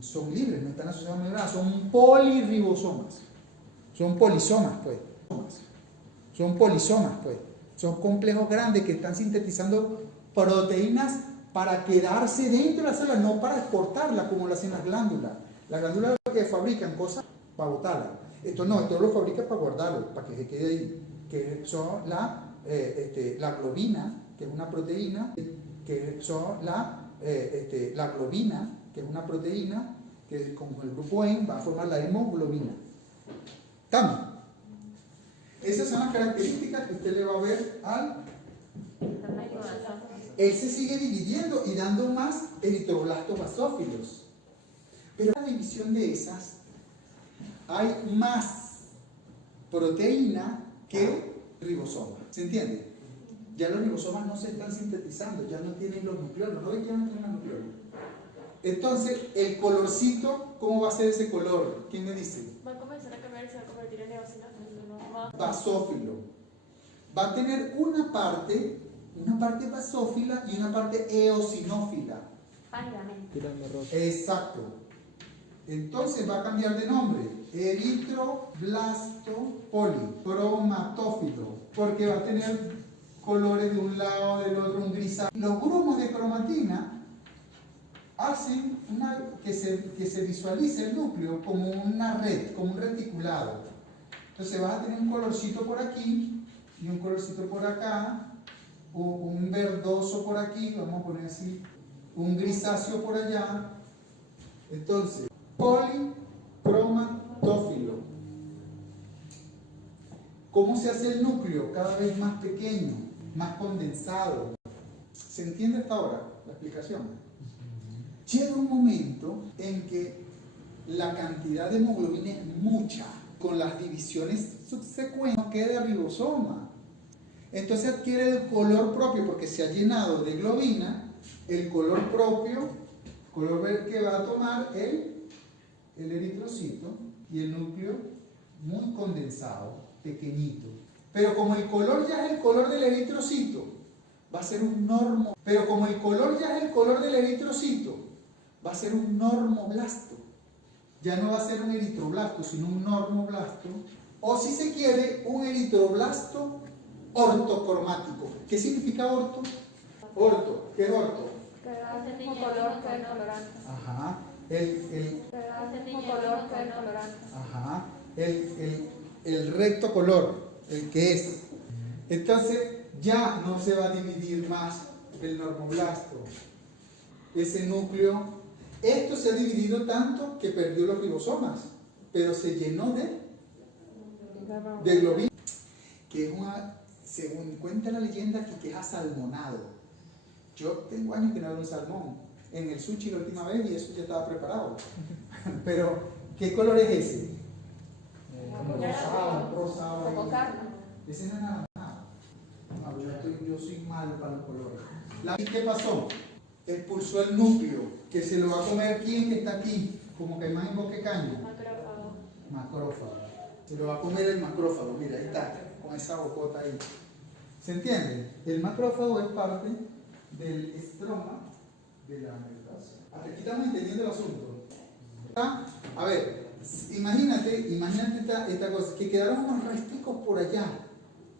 son libres, no están asociados a membranas, son polirribosomas. Son polisomas, pues. Son polisomas, pues. Son complejos grandes que están sintetizando proteínas para quedarse dentro de la célula, no para exportarla como lo hacen las glándulas. Las glándulas es lo que fabrican cosas para botarlas. Esto no, esto lo fabrica para guardarlo, para que se quede ahí. Que son la globina, que es una proteína, que son la globina, que es una proteína, que como el grupo E va a formar la hemoglobina. También. Esas son las características que usted le va a ver al... Él se sigue dividiendo y dando más eritroblastos basófilos. Pero en la división de esas hay más proteína que ribosoma. ¿Se entiende? Ya los ribosomas no se están sintetizando, ya no tienen los nucleolos. ¿No ven que ya no tienen los nucleolos? Entonces, el colorcito, ¿cómo va a ser ese color? ¿Quién me dice? Va a comenzar a cambiar y se va a convertir en eosinófilo. Basófilo. Va a tener una parte basófila y una parte eosinófila. Exacto. Entonces va a cambiar de nombre. Eritroblasto policromatófilo. Porque va a tener colores de un lado, del otro, un grisáceo. Los grumos de cromatina hacen que se visualice el núcleo como una red, como un reticulado. Entonces vas a tener un colorcito por aquí y un colorcito por acá, o un verdoso por aquí, vamos a poner así, un grisáceo por allá. Entonces, policromatófilo. ¿Cómo se hace el núcleo? Cada vez más pequeño, más condensado. ¿Se entiende hasta ahora la explicación? Llega un momento en que la cantidad de hemoglobina es mucha. Con las divisiones subsecuentes no queda ribosoma. Entonces adquiere el color propio porque se ha llenado de globina, el color propio, color verde que va a tomar el eritrocito y el núcleo muy condensado, pequeñito. Pero como el color ya es el color del eritrocito, va a ser un normoblasto. Pero como el color ya es el color del eritrocito, va a ser un normoblasto. Ya no va a ser un eritroblasto, sino un normoblasto. O si se quiere, un eritroblasto ortocromático. ¿Qué significa orto? Orto. ¿Qué es orto? Que da el mismo color que el colorante. Ajá. Que da el mismo color que el colorante. Ajá. El recto color, el que es. Entonces, ya no se va a dividir más el normoblasto. Ese núcleo. Esto se ha dividido tanto que perdió los ribosomas, pero se llenó de globina, que es según cuenta la leyenda, que es asalmonado. Yo tengo años que no veo un salmón. En el sushi la última vez y eso ya estaba preparado. Pero, ¿qué color es ese? Rosado. Como carne. Ese no es nada. No, yo soy malo para los colores. ¿Y qué pasó? Expulsó el núcleo, que se lo va a comer quién que está aquí, como caimán en bosque caño. Macrófago. Se lo va a comer el macrófago, mira, ahí está, con esa bocota ahí. ¿Se entiende? El macrófago es parte del estroma de la metastasia. Hasta aquí estamos entendiendo el asunto. A ver, imagínate esta cosa, que quedaron unos resticos por allá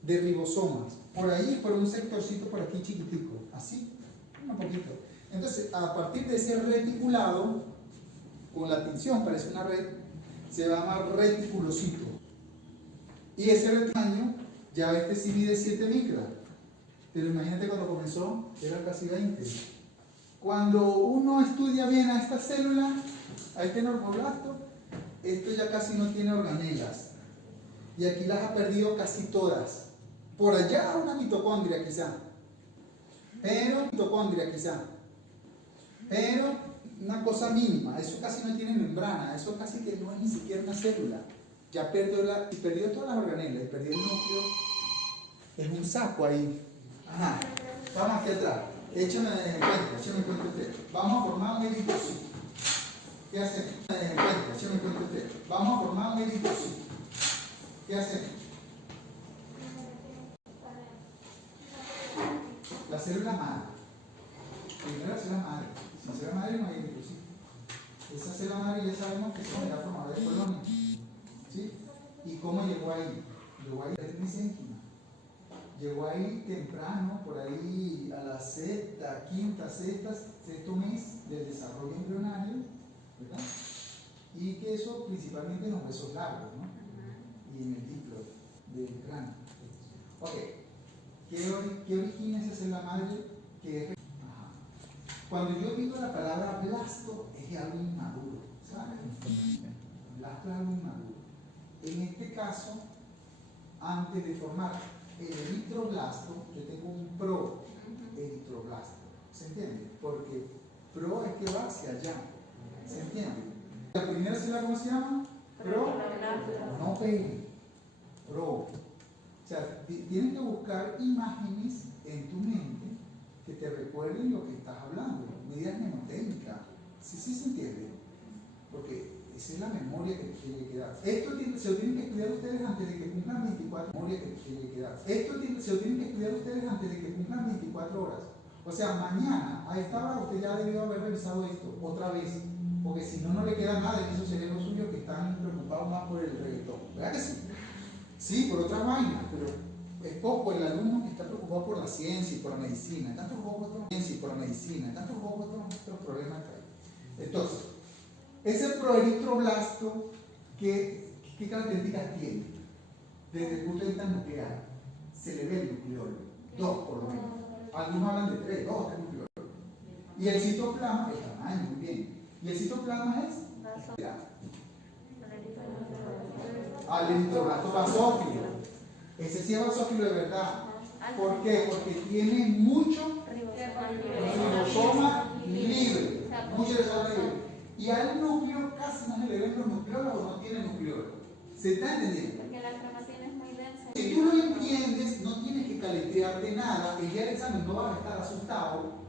de ribosomas, por ahí, por un sectorcito por aquí chiquitico, así, un poquito. Entonces, a partir de ese reticulado, con la tinción, parece una red, se va a llamar reticulocito. Y ese reticulado, ya este sí mide 7 micras, pero imagínate cuando comenzó, era casi 20. Cuando uno estudia bien a esta célula, a este normoblasto, esto ya casi no tiene organelas. Y aquí las ha perdido casi todas. Por allá una mitocondria quizá. Pero una cosa mínima. Eso casi no tiene membrana. Eso casi que no es ni siquiera una célula. Ya perdió todas las organelas. Y perdió el núcleo. Es un saco ahí. Ajá. Vamos aquí atrás. Échame cuenta usted. Vamos a formar un eritrocito. ¿Qué hacemos? Échame cuenta usted. Vamos a formar un eritrocito. ¿Qué hacemos? La célula madre. Primero la célula madre. Sin célula madre no hay eritrocito. Esa célula madre ya sabemos que es la formadora de colonia. ¿Sí? ¿Y cómo llegó ahí? Llegó ahí el mesénquima. Llegó ahí temprano, por ahí a la sexto mes del desarrollo embrionario, ¿verdad? Y que eso principalmente en los huesos largos, ¿no? Y en el diplo del cráneo. Ok, ¿qué origina esa célula madre? Que es... Ajá. Cuando yo digo la palabra blasto, es algo inmaduro, ¿sabes? Blasto es algo inmaduro. En este caso, antes de formar el eritroblasto, yo tengo un pro-eritroblasto. ¿Se entiende? Porque pro es que va hacia allá. ¿Se entiende? La primera célula, ¿cómo se llama? Pro. No peri. Pro. O sea, tienes que buscar imágenes en tu mente que te recuerden lo que estás hablando. Medidas mnemotécnicas. Sí, se entiende. Porque esa es la memoria que tiene que quedar. Esto se lo tienen que estudiar ustedes antes de que cumplan 24 memoria que tiene que quedar. Esto se lo tienen que estudiar ustedes antes de que cumplan 24 horas. O sea, mañana, a esta hora, usted ya debió haber revisado esto otra vez. Porque si no, no le queda nada en esos cerebros suyos que están preocupados más por el reggaetón. ¿Verdad que sí? Sí, por otras vainas, pero es poco el alumno que está preocupado por la ciencia y por la medicina. Está preocupado por la ciencia y por la medicina. Está preocupado por otros problemas que hay. Entonces, ese proeritroblasto, ¿qué características tiene? Desde el punto de vista nuclear, se le ve el nucleolo, 2 por lo menos. Algunos hablan de 3, 2 de nucleolo. Y el citoplasma, el tamaño, muy bien. Y el citoplasma es al eritroblasto basófilo. Ese sí es basófilo de verdad. ¿Por qué? Porque tiene mucho ribosoma libre. Mucho ribosoma libre. Y al núcleo casi no se le ven los nucleólogos, no tiene nucleólogo. ¿Se está entendiendo? Porque la cromatina es muy densa. Si tú lo entiendes, no tienes que caletrearte nada. El día del examen no vas a estar asustado.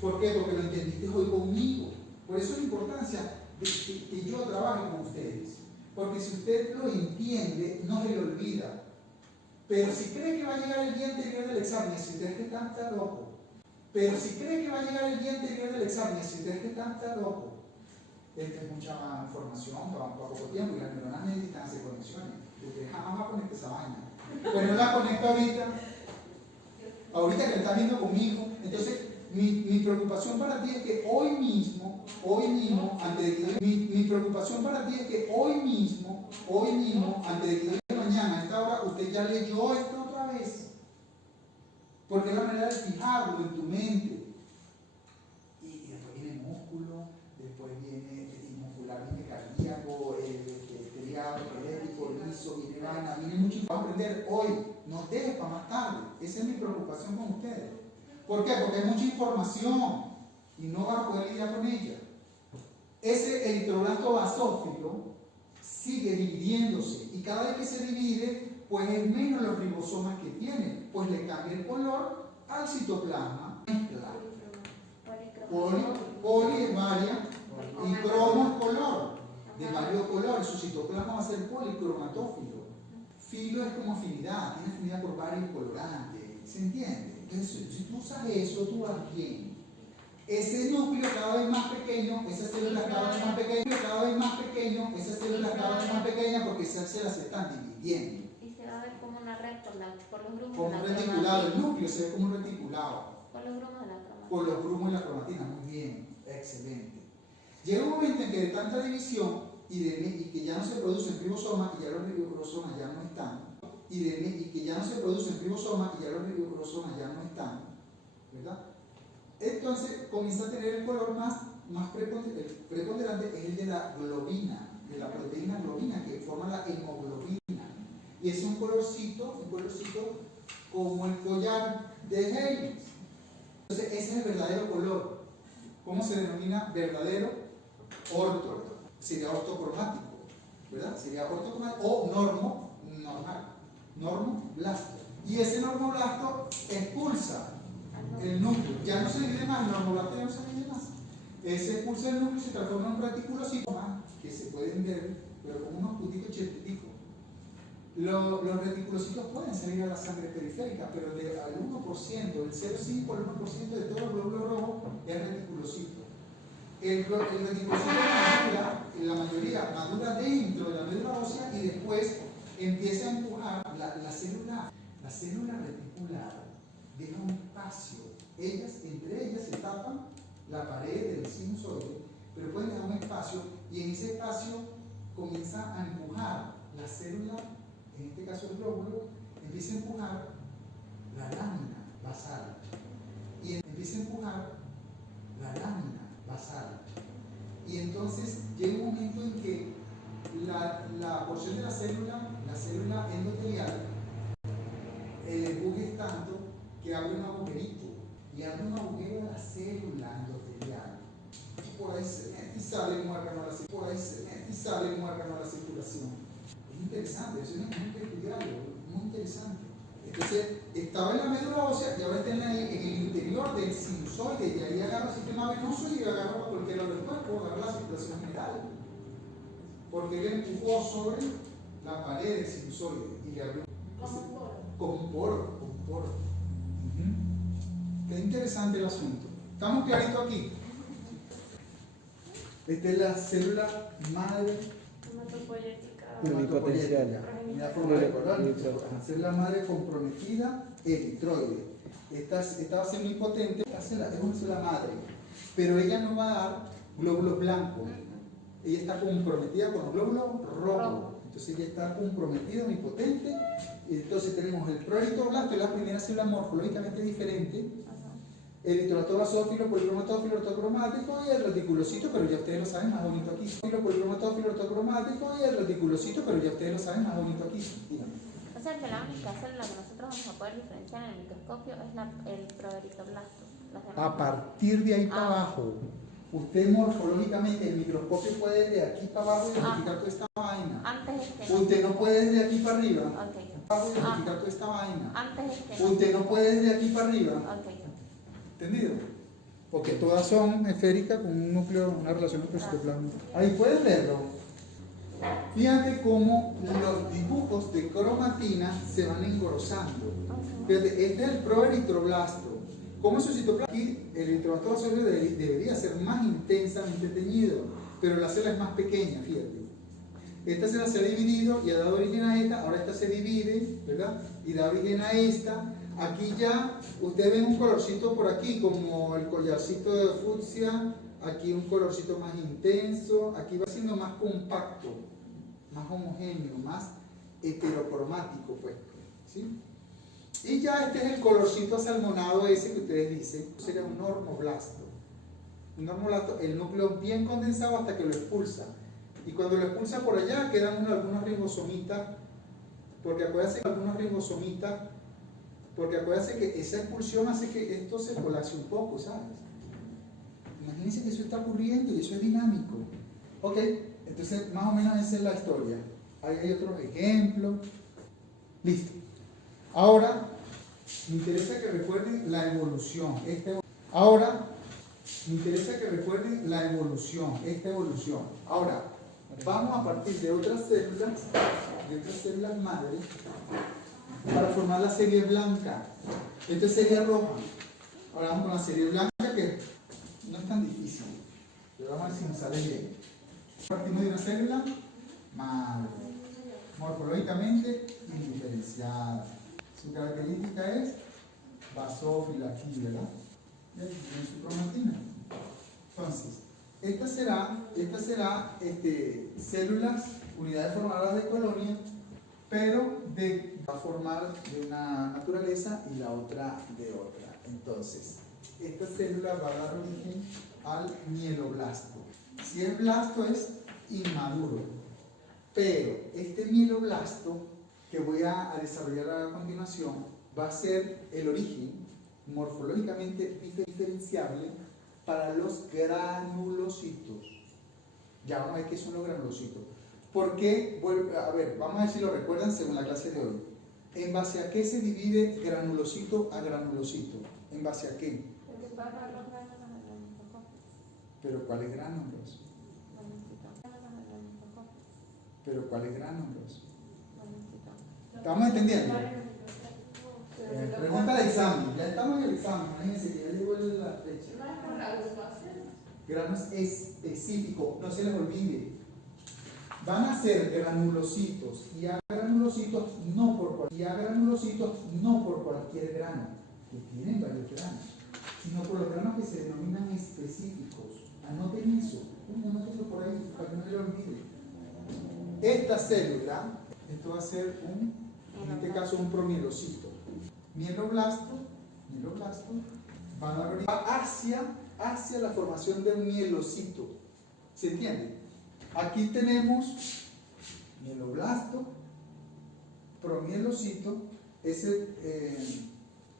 ¿Por qué? Porque lo entendiste hoy conmigo. Por eso es la importancia de que yo trabaje con ustedes. Porque si usted lo entiende, no se le olvida. Pero si cree que va a llegar el día anterior del examen, si usted está loco. Pero si cree que va a llegar el día anterior del examen, si usted está loco, esta es mucha más información, toma poco tiempo y las neuronas necesitan hacer conexiones. Usted jamás va a conectar esa vaina. Pues no la conecta ahorita que la está viendo conmigo. Entonces, mi preocupación para ti es que hoy mismo, antes de que llegue mañana, a esta hora, usted ya leyó esto otra vez. Porque es la manera de fijarlo en tu mente. Y después viene músculo, después viene muscular, viene cardíaco, triado, eléctrico, liso, viene vana, viene mucho. Vamos a aprender hoy, no dejes para más tarde. Esa es mi preocupación con ustedes. ¿Por qué? Porque hay mucha información y no vas a poder lidiar con ella. Ese eritroblasto basófilo sigue dividiéndose y cada vez que se divide, pues es menos los ribosomas que tiene, pues le cambia el color al citoplasma. Poli es varia y cromo es color, de varios colores. Su citoplasma va a ser policromatófilo. Filo es como afinidad, tiene afinidad por varios colorantes, ¿se entiende? Entonces, si tú usas eso, tú vas bien. Ese núcleo cada vez más pequeño, esas células cada vez más pequeñas, cada vez más pequeño, esas células cada vez más pequeñas porque esas células se están dividiendo. Y se va a ver como una red por los grumos Como de un la reticulado, el cromatina. núcleo se ve como un reticulado. Por los grumos de la cromatina. Por los grumos y la cromatina, muy bien, excelente. Llega un momento en que de tanta división y que ya no se producen ribosomas y ya los ribosomas ya no están, y que ya no se producen ribosomas y ya los ribosomas ya no están, ¿verdad? Entonces comienza a tener el color más preponderante, es el de la globina, de la proteína globina que forma la hemoglobina. Y es un colorcito como el collar de Hales. Entonces ese es el verdadero color. ¿Cómo se denomina verdadero? Orto. Sería ortocromático, ¿verdad? Sería ortocromático o normoblasto. Y ese normoblasto expulsa el núcleo. Ya no se divide más, el normoblasto ya no se divide más. Ese expulsa el núcleo y se transforma en un reticulocito más, que se pueden ver, pero como unos puntitos chiquiticos. Los reticulocitos pueden salir a la sangre periférica, pero al 1%, el 0,5 al 1% de todos los glóbulos rojos es reticulocito. El reticulocito madura, la mayoría madura dentro de la médula ósea y después empieza a empujar la célula reticular, deja un espacio. Entre ellas se tapan la pared del sinusoide, pero pueden dejar un espacio y en ese espacio comienza a empujar la célula, en este caso el glóbulo, empieza a empujar la lámina basal y empieza a empujar la lámina basal. Y entonces llega un momento en que la porción de la célula endotelial, el empuje es tanto que abre un agujerito y abre un agujero a la célula endotelial. Y por ahí se mete y sale muérgano a la circulación. Es interesante, eso es un estudiarlo, muy interesante. Entonces, estaba en la médula ósea y ahora está en el interior del sinusoide y ahí agarra el sistema venoso y agarra para cualquier lado del cuerpo, agarra la circulación general. Porque él empujó sobre la pared del sinusoide y le abrió como un poro. Qué interesante el asunto. ¿Estamos claritos aquí? Esta es la célula madre pluripotencial. Mira forma de recordar. La célula madre comprometida, eritroide. Esta va a ser muy potente. Esta célula es una célula madre, pero ella no va a dar glóbulos blancos. Ella está comprometida con los glóbulos rojos. Entonces ella está comprometida, muy potente. Entonces tenemos el proeritroblasto, es la primera célula morfológicamente diferente. El eritroblastófilo, policromatófilo, ortocromático y el reticulocito, pero ya ustedes lo saben, más bonito aquí. Policromatófilo, ortocromático y el reticulocito, pero ya ustedes lo saben, más bonito aquí. Dígame. O sea que la única célula que nosotros vamos a poder diferenciar en el microscopio es el proeritroblasto. A partir de ahí para abajo, usted morfológicamente, el microscopio puede de aquí para abajo identificar toda esta vaina. Antes Usted no puede de aquí para arriba. Okay. Abajo identificar toda esta vaina. Antes Usted no puede de aquí para arriba. Okay. ¿Entendido? Porque todas son esféricas con un núcleo, una relación núcleo-citoplasma. Ahí pueden verlo. Fíjate cómo los dibujos de cromatina se van engrosando. Fíjate, este es el proeritroblasto. ¿Cómo es su citoplasma? Aquí el eritroblasto debería ser más intensamente teñido, pero la célula es más pequeña, fíjate. Esta célula se ha dividido y ha dado origen a esta, ahora esta se divide, ¿verdad? Y da origen a esta. Aquí ya ustedes ven un colorcito por aquí, como el collarcito de fucsia, aquí un colorcito más intenso, aquí va siendo más compacto, más homogéneo, más heterocromático, pues, ¿sí? Y ya este es el colorcito salmonado ese que ustedes dicen, sería un normoblasto. Un normoblasto, el núcleo bien condensado hasta que lo expulsa. Y cuando lo expulsa por allá quedan algunas ribosomitas, porque acuérdense que esa expulsión hace que esto se colapse un poco, ¿sabes? Imagínense que eso está ocurriendo y eso es dinámico. Ok, entonces más o menos esa es la historia. Ahí hay otro ejemplo. Listo. Ahora, me interesa que recuerden la evolución. Ahora, vamos a partir de otras células madre, para formar la serie blanca. Esta es serie roja. Ahora vamos con la serie blanca, que es tan difícil. Pero vamos a ver si nos sale bien. Partimos de una célula madre, morfológicamente indiferenciada. Su característica es basófila aquí, ¿verdad? Y aquí tiene su cromatina. Entonces, esta será células, unidades formadoras de colonia, pero va a formar de una naturaleza y la otra de otra. Entonces, esta célula va a dar origen al mieloblasto. Si el blasto es inmaduro, pero este mieloblasto que voy a desarrollar a continuación va a ser el origen morfológicamente diferenciable para los granulocitos. Ya vamos a ver qué son los granulocitos. ¿Por qué? A ver, vamos a ver si lo recuerdan según la clase de hoy. ¿En base a qué se divide granulocito a granulocito? ¿En base a qué? ¿Pero cuáles gránulos? ¿Pero cuáles gránulos? ¿Estamos entendiendo? Pregunta de examen. Ya estamos en el examen. Imagínense que ya llegó la fecha. Granos específicos, no se les olvide. Van a ser granulocitos y a granulocitos no por cualquier grano, que tienen varios granos, sino por los granos que se denominan específicos. Anoten eso, anotenlo por ahí para que no se les olvide. Esta célula, esto va a ser en este caso un promielocito. Mieloblasto va a dar origen hacia la formación de un mielocito. ¿Se entiende? Aquí tenemos mieloblasto, promielocito,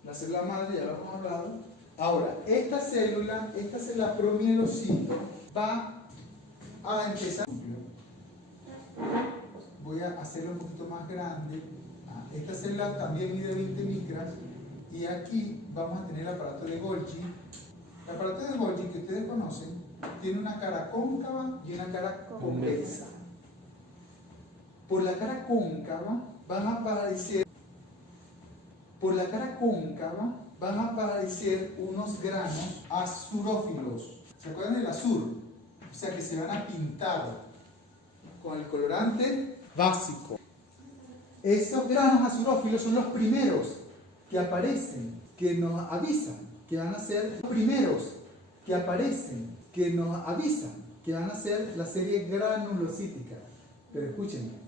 la célula madre, ya lo hemos hablado. Ahora, esta célula promielocito va a empezar. Voy a hacerlo un poquito más grande. Esta célula también mide 20 micras y aquí vamos a tener el aparato de Golgi. El aparato de Golgi que ustedes conocen tiene una cara cóncava y una cara convexa. Por la cara cóncava van a aparecer unos granos azurófilos. ¿Se acuerdan del azul? O sea que se van a pintar con el colorante básico. Esos granos azurófilos son los primeros que aparecen, que nos avisan que van a ser los primeros que aparecen, que nos avisan que van a ser la serie granulocítica. Pero escúchenme,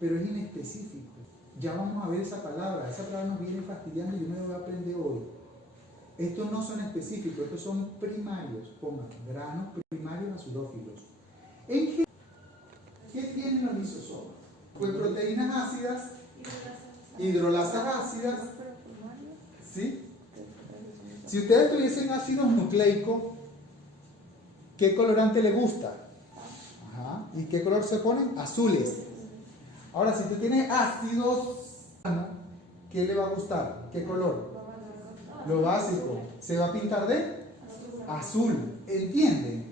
pero es inespecífico. Ya vamos a ver esa palabra nos viene fastidiando y yo me la voy a aprender hoy. Estos no son específicos, estos son primarios, granos primarios azurófilos. ¿Qué tienen los lisosomas? Pues proteínas ácidas, hidrolasas ácidas, ¿sí? Si ustedes tuviesen ácidos nucleicos, ¿qué colorante le gusta? Ajá. ¿Y qué color se ponen? Azules. Ahora, si tú tienes ácidos, ¿qué le va a gustar? ¿Qué color? Lo básico. ¿Se va a pintar de? Azul. ¿Entienden?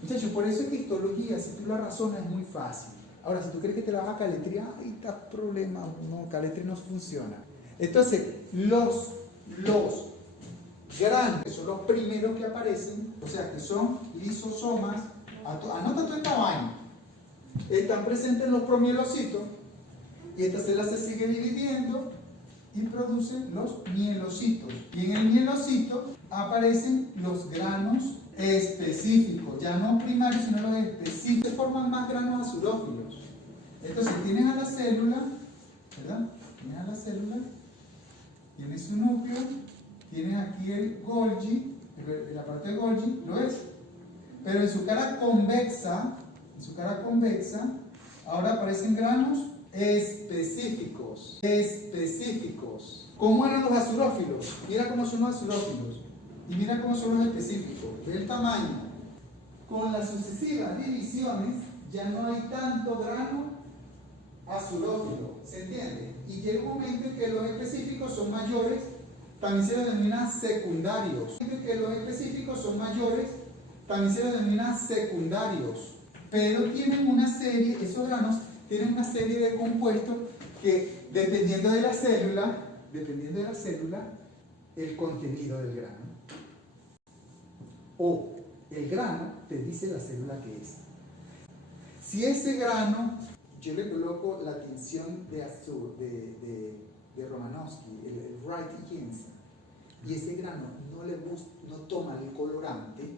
Muchachos, por eso es que histología, si tú la razonas, es muy fácil. Ahora, si tú crees que te la vas a caletrear, ahí está problema. No, caletri no funciona. Entonces, los grandes son los primeros que aparecen, o sea, que son lisosomas. Anota toda esta vaina. Están presentes en los promielocitos y esta célula se sigue dividiendo y produce los mielocitos. Y en el mielocito aparecen los granos específicos, ya no primarios, sino los específicos. Se forman más granos azurófilos. Entonces tienes a la célula, ¿verdad? Tienes a la célula, tienes su núcleo, tienes aquí el Golgi, el aparato de Golgi, lo es. Pero en su cara convexa, ahora aparecen granos específicos. ¿Cómo eran los azurófilos? Mira cómo son los azurófilos y mira cómo son los específicos. Ve el tamaño. Con las sucesivas divisiones ya no hay tanto grano azurófilo, ¿se entiende? Y llega un momento en que los específicos son mayores, también se los denomina secundarios. Pero tienen una serie, esos granos tienen una serie de compuestos que dependiendo de la célula, el contenido del grano. O el grano te dice la célula que es. Si ese grano, yo le coloco la tinción de azul, de Romanowski, el Wright y Jensen, y ese grano no le gusta, no toma el colorante,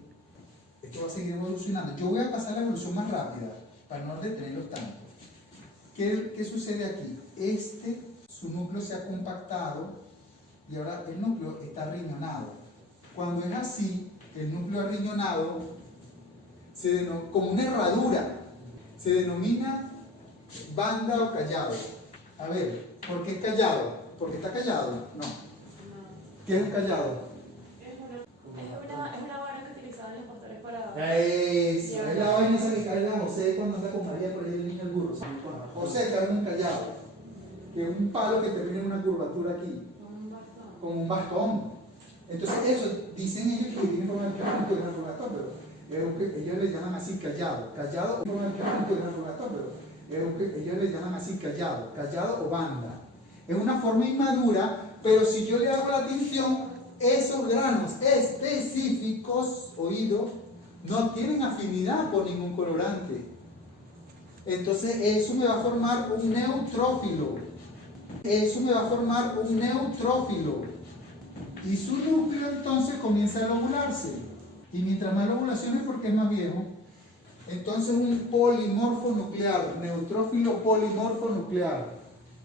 esto va a seguir evolucionando. Yo voy a pasar la evolución más rápida para no detenerlos tanto. ¿Qué sucede aquí? Su núcleo se ha compactado y ahora el núcleo está arriñonado. Cuando es así, el núcleo arriñonado como una herradura, se denomina banda o callado. A ver, ¿por qué es callado? ¿Porque está callado? No. ¿Qué es callado? Es una vara que utilizaban los pastores para... Eso, es la vaina esa que cae a José cuando anda con María por ahí el niño el burro. José cae en un callado, que es un palo que termina en una curvatura aquí, como un bastón. Entonces eso, dicen ellos que tiene forma de bastón, no tiene forma de bastón, pero ellos le llaman así callado. Callado, forma de bastón, no tiene forma de bastón, pero ellos le llaman así callado o banda. Es una forma inmadura, pero si yo le hago la tinción, esos granos específicos, oído, no tienen afinidad con ningún colorante. Entonces eso me va a formar un neutrófilo. Y su núcleo entonces comienza a lobularse. Y mientras más lobulaciones, porque es más viejo, entonces un polimorfo nuclear, neutrófilo polimorfo nuclear.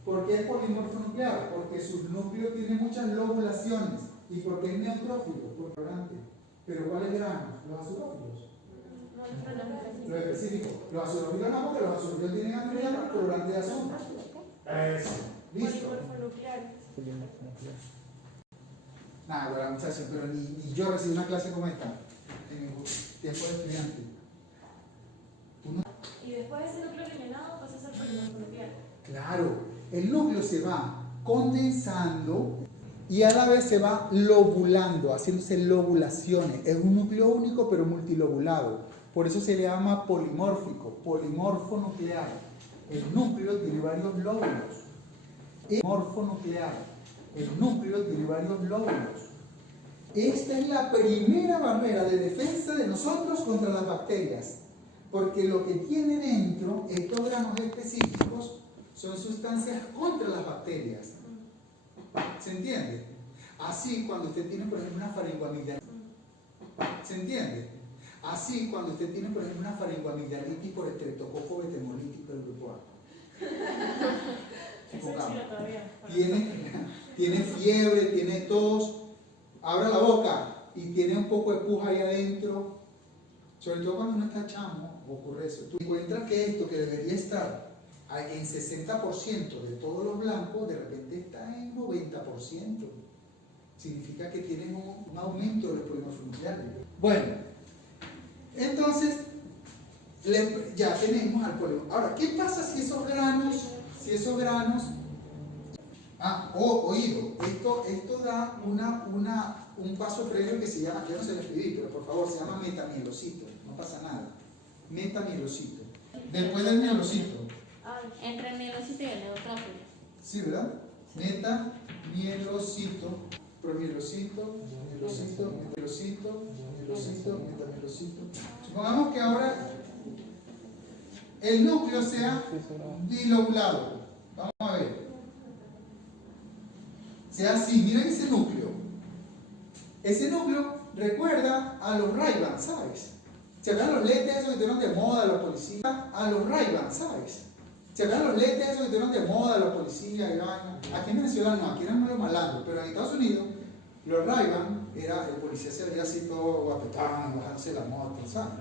¿Por qué es polimorfo nuclear? Porque su núcleo tiene muchas lobulaciones. ¿Y por qué es neutrófilo? Por colorante. ¿Pero cuáles granos? Los azurófilos. Los específicos. Los azurófilos no, porque los azurófilos tienen anillo colorante de azul. Eso. Listo. Nada, bueno, muchachos, pero ni yo recibí una clase como esta en mi tiempo de estudiante. Y después de ese núcleo rellenado pasa a ser polimorfo nuclear. Claro, el núcleo se va condensando y a la vez se va lobulando, haciéndose lobulaciones. Es un núcleo único pero multilobulado. Por eso se le llama polimórfico, polimorfo nuclear. El núcleo tiene varios lóbulos. El morfo nuclear. El núcleo tiene varios lóbulos. Esta es la primera barrera de defensa de nosotros contra las bacterias. Porque lo que tiene dentro, estos granos específicos, son sustancias contra las bacterias. ¿Se entiende? Así cuando usted tiene, por ejemplo, una faringoamigdalitis. ¿Se entiende? Así cuando usted tiene, por ejemplo, una faringoamigdalitis por estreptococo betemolítico del grupo A. Tiene fiebre, tiene tos, abra la boca y tiene un poco de puja ahí adentro. Sobre todo cuando uno está chamo, ocurre eso. Tú encuentras que esto que debería estar en 60% de todos los blancos, de repente está en 90%. Significa que tienen un aumento de los polimorfos nucleares. Bueno, entonces ya tenemos al polimorfo. Ahora, ¿qué pasa si esos granos, oído, esto da un paso previo que se llama, yo no sé lo escribí, pero por favor, se llama metamielocito, no pasa nada. Metamielocito. Después del mielocito. Entre el mielocito y el neutrófilo. Sí, ¿verdad? Metamielocito, promielocito, mielocito, metamielocito. Supongamos que ahora el núcleo sea bilobulado. Vamos a ver. Sea así, miren ese núcleo. Ese núcleo recuerda a los Ray-Ban, ¿sabes? ¿Se acuerdan los lentes esos que tuvieron de moda los policías? A los Ray-Ban, ¿sabes? ¿Se acuerdan los lentes esos que tuvieron de moda los policías? Aquí en Venezuela no, aquí eran los malandros, pero en Estados Unidos los Ray-Ban, el policía se veía así todo guapetón, bajándose la moto, ¿sabes?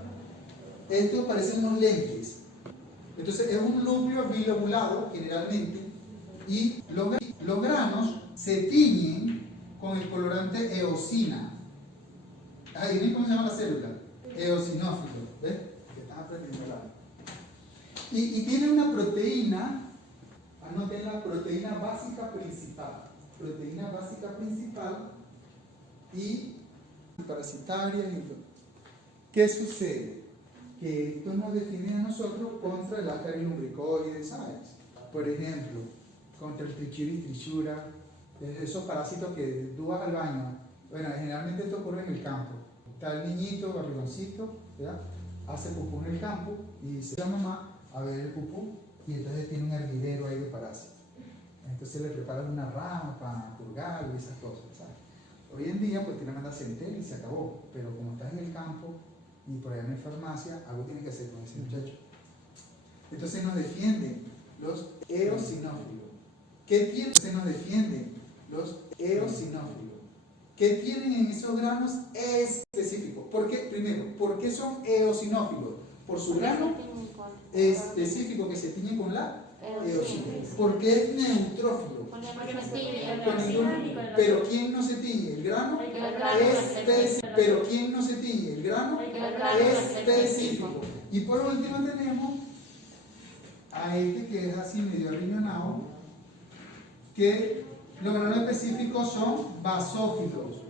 Estos parecen unos lentes. Entonces es un núcleo bilobulado generalmente y los granos se tiñen con el colorante eosina. ¿Y cómo se llama la célula? Eosinófilo. ¿Ves? Que están aprendiendo la. Y tiene una proteína, anoten la proteína básica principal. Proteína básica principal y parasitaria. ¿Qué sucede? Que esto nos defiende a nosotros contra el ácaro lumbricoide, ¿sabes? Por ejemplo, contra el trichilis trichura, esos parásitos que tú vas al baño. Bueno, generalmente esto ocurre en el campo. Está el niñito, barrigoncito, ¿verdad? Hace pupú en el campo y dice a la mamá a ver el pupú y entonces tiene un hervidero ahí de parásitos. Entonces le preparan una rama para purgarlo y esas cosas, ¿sabes? Hoy en día pues tiene que mandar centeno y se acabó, pero como estás en el campo y por allá no hay farmacia, algo tiene que hacer con ese muchacho. Entonces nos defienden los eosinófilos. ¿Qué tienen? Entonces nos defienden los eosinófilos. ¿Qué tienen en esos granos específicos? ¿Por qué? Primero, ¿por qué son eosinófilos? Por su grano específico que se tiñe con la eosina. ¿Por qué es neutrófilo? Pero ¿quién no se tiñe? El grano específico. Pero ¿quién no se tiñe? El grano específico. Y por último tenemos a este que es así medio arriñonado, que los granos específicos son basófilos.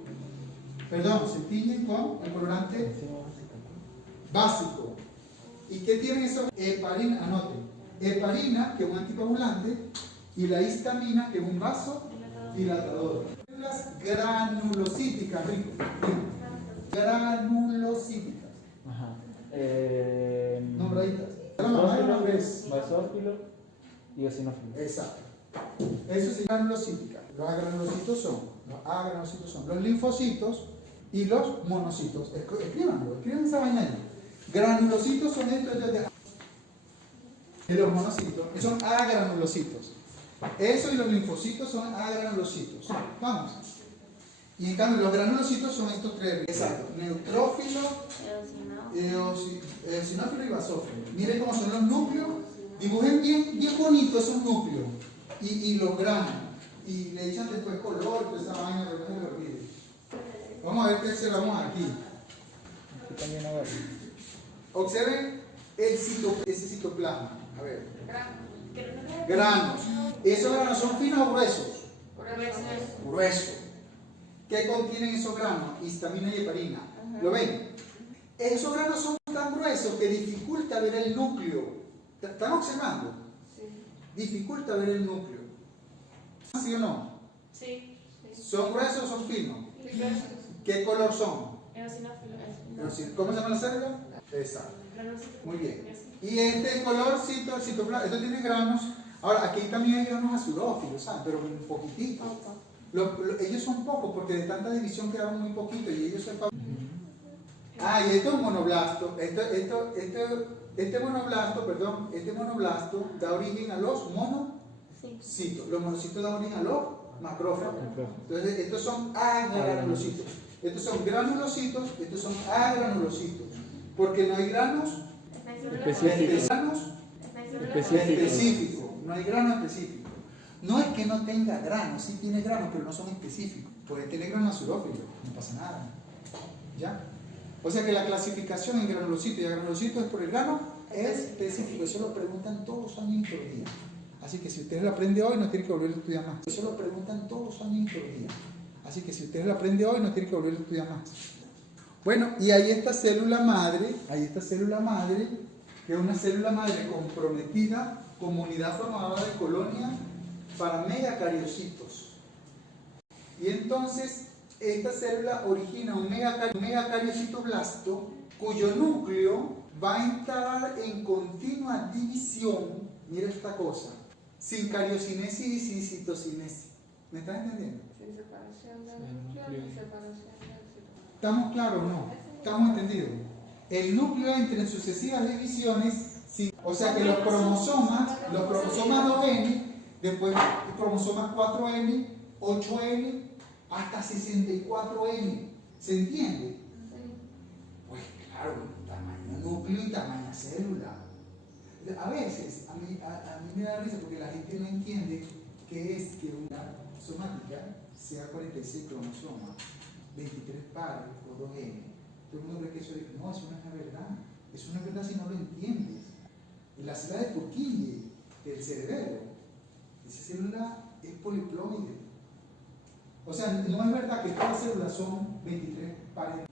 Perdón, se tiñen con el colorante básico. ¿Y qué tienen esos? Heparina, anoten. Heparina, que es un anticoagulante, y la histamina, que es un vasodilatador. Células granulocíticas, rico. Granulocíticas. Ajá. Nombraditas. La mamá de una vez. Basófilo y eosinófilo. Exacto. Eso se llama granulocítica. Los agranulocitos son los linfocitos y los monocitos. Escriban esa vaina ahí. Granulocitos son estos de los monocitos, que son agranulocitos. Eso y los linfocitos son agranulocitos. Vamos. Y en cambio los granulocitos son estos tres. Exacto. Neutrófilo, eosinófilo y basófilo. Miren cómo son los núcleos. Dibujen bien bonito esos núcleos. Y los granos. Y le echan después color, pues esa vaina, no se lo olvide. Vamos a ver qué observamos aquí. Aquí también a ver. Observen ese citoplasma. A ver. Granos. ¿Esos granos son finos o gruesos? Gruesos. ¿Qué contienen esos granos? Histamina y heparina. ¿Lo ven? Esos granos son tan gruesos que dificulta ver el núcleo. ¿Están observando? Sí. Dificulta ver el núcleo. ¿Sí o no? Sí. ¿Son gruesos o son finos? Sí. ¿Qué color son? Eosinófilo. ¿Cómo se llama la célula? Exacto. Muy bien. Y este colorcito, el citoplasma, esto tiene granos. Ahora, aquí también hay granos azurófilos, ¿sabes? Pero un poquitito. Ellos son pocos porque de tanta división quedaron muy poquitos y ellos se y esto es un monoblasto. Este monoblasto da origen a los monocitos. Los monocitos dan origen a los macrófagos. Entonces, estos son agranulocitos. Estos son granulocitos, estos son agranulocitos. Porque no hay granos específicos. No hay grano específico. No es que no tenga granos, sí tiene granos, pero no son específicos. Puede tener granos azurófilos, no pasa nada. ¿Ya? O sea que la clasificación en granulocito y agranulocito es por el grano específico. Eso lo preguntan todos los años en teoría. Así que si ustedes lo aprenden hoy, no tienen que volver a estudiar más. Eso lo preguntan todos los años en teoría. Así que si ustedes lo aprenden hoy, no tienen que volver a estudiar más. Bueno, y hay esta célula madre, que es una célula madre comprometida como unidad formadora de colonia para megacariocitos. Y entonces, esta célula origina un megacariocitoblasto cuyo núcleo va a entrar en continua división, mira esta cosa, sin cariocinesis y sin citocinesis. ¿Me estás entendiendo? Sin separación del núcleo, sin separación del citoplasma. ¿Estamos claros o no? ¿Estamos entendidos? El núcleo entra en sucesivas divisiones, o sea que los cromosomas 2N, después cromosomas 4N, 8N, hasta 64N. ¿Se entiende? Pues claro, tamaño núcleo y tamaño célula. A veces, a mí me da risa porque la gente no entiende qué es que una somática sea 46 cromosomas, 23 pares o 2N. Todo el mundo cree que eso es, no, eso no es la verdad. Eso no es verdad si no lo entiendes. En la célula de Purkinje, del cerebro, esa célula es poliploide. O sea, no es verdad que todas las células son 23 pares.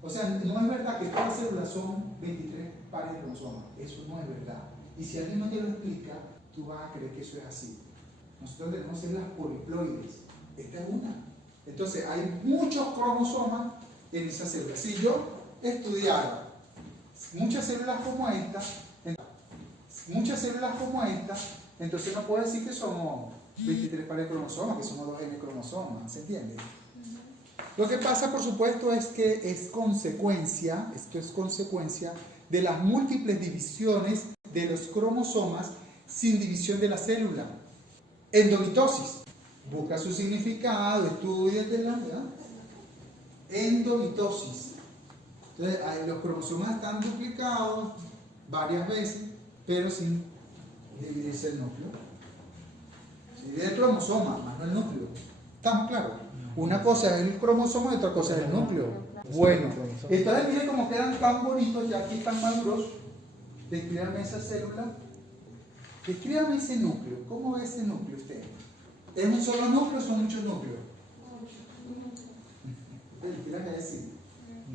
O sea, no es verdad que todas las células son 23 pares de cromosomas. Eso no es verdad. Y si alguien no te lo explica, tú vas a creer que eso es así. Nosotros tenemos células poliploides. Esta es una. Entonces, hay muchos cromosomas en esa célula. Si yo estudiara muchas células como esta, entonces no puedo decir que somos 23 pares de cromosomas, que somos 2 N cromosomas, ¿se entiende? Lo que pasa, por supuesto, es que esto es consecuencia de las múltiples divisiones de los cromosomas sin división de la célula. Endomitosis. Busca su significado, estudia ¿verdad? Endomitosis. Entonces, los cromosomas están duplicados varias veces, pero sin dividirse el núcleo. Se divide el cromosoma, más no el núcleo. ¿Estamos claros? Una cosa es el cromosoma y otra cosa es el núcleo. Bueno, entonces miren cómo quedan tan bonitos, ya aquí están maduros. Descríbanme esa célula. Descríbanme ese núcleo. ¿Cómo ve ese núcleo usted? ¿Es un solo núcleo o son muchos núcleos? ¿Qué les decir?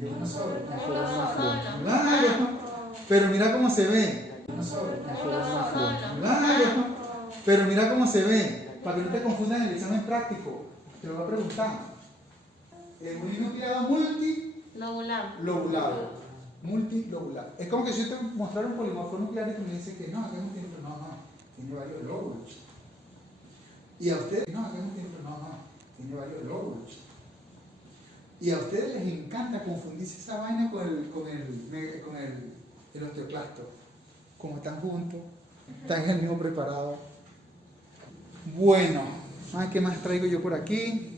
¿Es uno solo? Claro. Pero mira cómo se ve. Claro. Pero mira cómo se ve. Para que no te confundan en el examen práctico. Te lo voy a preguntar. ¿Es uninucleado multilobulado? Multilobulado. Es como que si yo te mostrara un polimorfo nuclear y tú me dices que no, aquí no tiene, tiene varios lóbulos. Y a ustedes, no, tiene varios lóbulos. Y a ustedes les encanta confundirse esa vaina con el osteoclasto. Como están juntos, están en el mismo preparado. Bueno, ¿qué más traigo yo por aquí?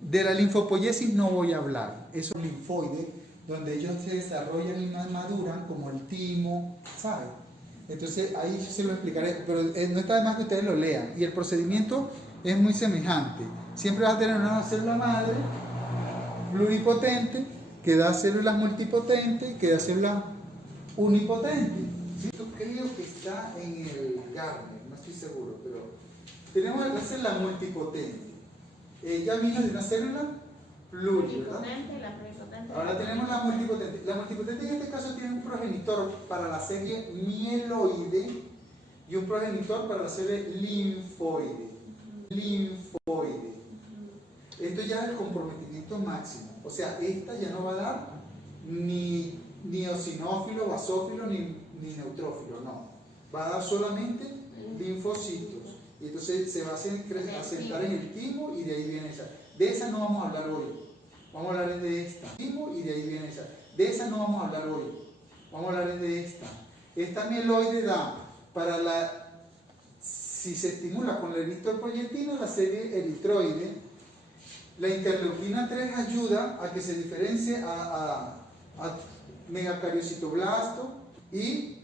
De la linfopoiesis no voy a hablar. Eso es linfoide, donde ellos se desarrollan y maduran, como el timo, ¿sabes? Entonces ahí yo se lo explicaré, pero no está de más que ustedes lo lean. Y el procedimiento es muy semejante. Siempre vas a tener una célula madre pluripotente que da células multipotentes, que da células unipotentes. ¿Sí? Yo creo que está en el Garner, no estoy seguro, pero tenemos la célula multipotente. Ella vino de una célula pluripotente. Ahora tenemos la multipotente. La multipotente en este caso tiene un progenitor para la serie mieloide y un progenitor para la serie linfoide. Esto ya es el comprometimiento máximo. O sea, esta ya no va a dar ni eosinófilo, basófilo, ni neutrófilo, no. Va a dar solamente linfocitos. Y entonces se va a sentar en el timo y de ahí viene esa. De esa no vamos a hablar hoy. Vamos a hablar de esta. Timo y de ahí viene esa. De esa no vamos a hablar hoy. Vamos a hablar de esta. Esta mieloide da para si se estimula con el eritropoyetino, la serie eritroide. La interleuquina 3 ayuda a que se diferencie a megacariocitoblasto y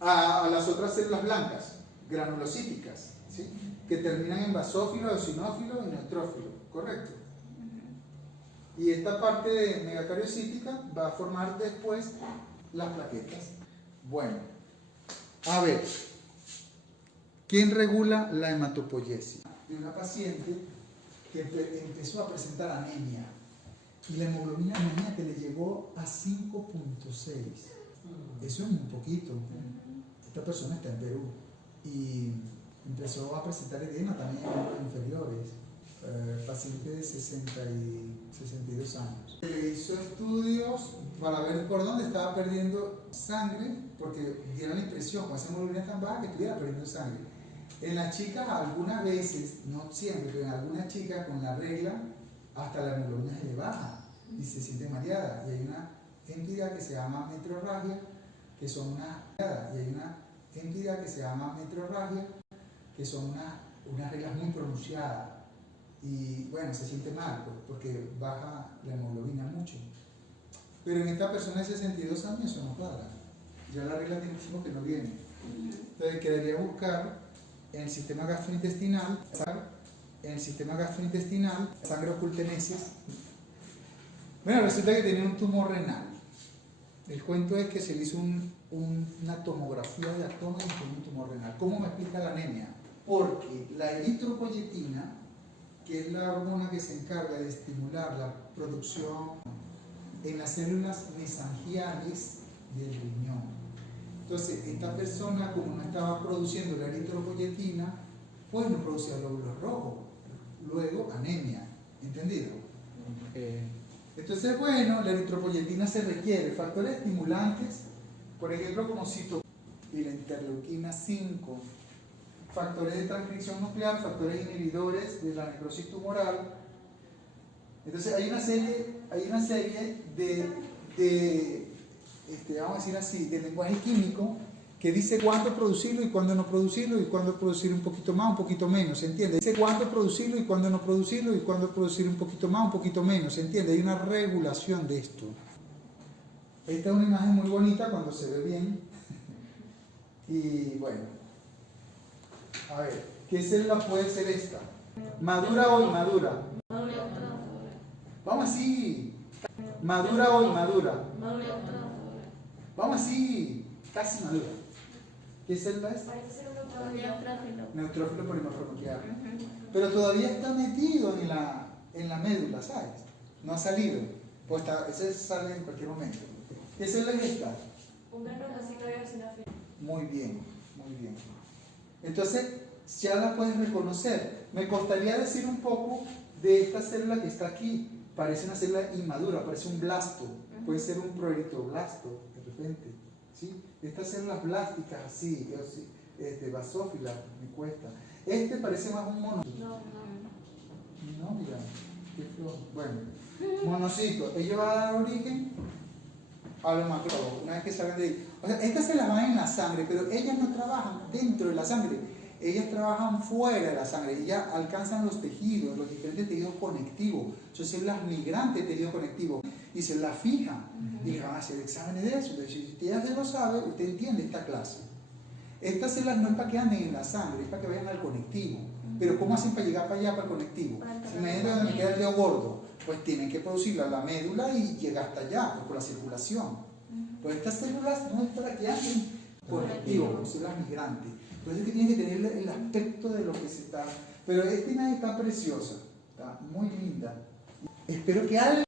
a las otras células blancas, granulocíticas, ¿sí? Que terminan en basófilo, eosinófilo y neutrófilo, ¿correcto? Y esta parte de megacariocítica va a formar después las plaquetas. Bueno, a ver, ¿quién regula la hematopoiesis? De una paciente que empezó a presentar anemia y la hemoglobina anemia que le llegó a 5.6. Eso es muy poquito. Esta persona está en Perú y empezó a presentar edema también en los inferiores. Paciente de 62 años. Le hizo estudios para ver por dónde estaba perdiendo sangre, porque diera la impresión con esa hemoglobina tan baja que estuviera perdiendo sangre. En las chicas algunas veces, no siempre, pero en algunas chicas con la regla hasta la hemoglobina se le baja y se siente mareada. Y hay una entidad que se llama metrorragia, que son unas reglas muy pronunciadas. Y bueno, se siente mal porque baja la hemoglobina mucho. Pero en esta persona de 62 años eso no cuadra. Ya la regla tiene tiempo que no viene. Entonces quedaría buscar en el sistema gastrointestinal, sangre ocultenesis. Bueno, resulta que tenía un tumor renal. El cuento es que se le hizo una tomografía de abdomen y tenía un tumor renal. ¿Cómo me explica la anemia? Porque la eritropoyetina, que es la hormona que se encarga de estimular la producción en las células mesangiales del riñón. Entonces, esta persona, como no estaba produciendo la eritropoyetina, pues no producía glóbulos rojos. Luego, anemia. ¿Entendido? Entonces, bueno, la eritropoyetina se requiere. Factores estimulantes, por ejemplo, como y la interleuquina 5. Factores de transcripción nuclear, factores inhibidores de la necrosis tumoral. Entonces hay una serie vamos a decir así, de lenguaje químico que dice cuándo producirlo y cuándo no producirlo y cuándo producir un poquito más, un poquito menos, ¿se entiende? Dice cuándo producirlo y cuándo no producirlo y cuándo producir un poquito más, un poquito menos, ¿se entiende? Hay una regulación de esto. Esta es una imagen muy bonita cuando se ve bien. Y bueno, a ver, ¿qué célula puede ser esta? ¿Madura o inmadura? Vamos así. ¿Madura o inmadura? Vamos así. Casi madura. ¿Qué célula es? Parece ser un Neutrófilo. Neutrófilo polimorfo-nuclear. Pero todavía está metido en la médula, ¿sabes? No ha salido. Pues ese sale en cualquier momento. ¿Qué célula es esta? Un granulocito de eosinófilo. Muy bien, muy bien. Entonces, ya la puedes reconocer. Me costaría decir un poco de esta célula que está aquí. Parece una célula inmadura, parece un blasto. Puede ser un proeritoblasto, de repente. ¿Sí? Estas células blásticas, así, basófilas, me cuesta. Este parece más un monocito. No, mira, qué flojo. Bueno, monocito. Ello va a dar origen a los macrófagos, una vez que salgan de ahí. O sea, estas se las van en la sangre, pero ellas no trabajan dentro de la sangre. Ellas trabajan fuera de la sangre, ellas alcanzan los tejidos, los diferentes tejidos conectivos. Son células migrantes de tejido conectivo y se las fijan y les van a hacer exámenes de eso. Entonces, si usted ya se lo sabe, usted entiende esta clase. Estas células no es para que anden en la sangre, es para que vayan al conectivo. Pero ¿cómo hacen para llegar para allá, para el conectivo? Si me entienden donde me queda el dedo gordo, pues tienen que producirla la médula y llegar hasta allá, pues, por la circulación. Pues estas células no es para que anden conectivo, como células migrantes. Entonces tiene que tener el aspecto de lo que se está. Pero esta imagen está preciosa, está muy linda. Espero que algo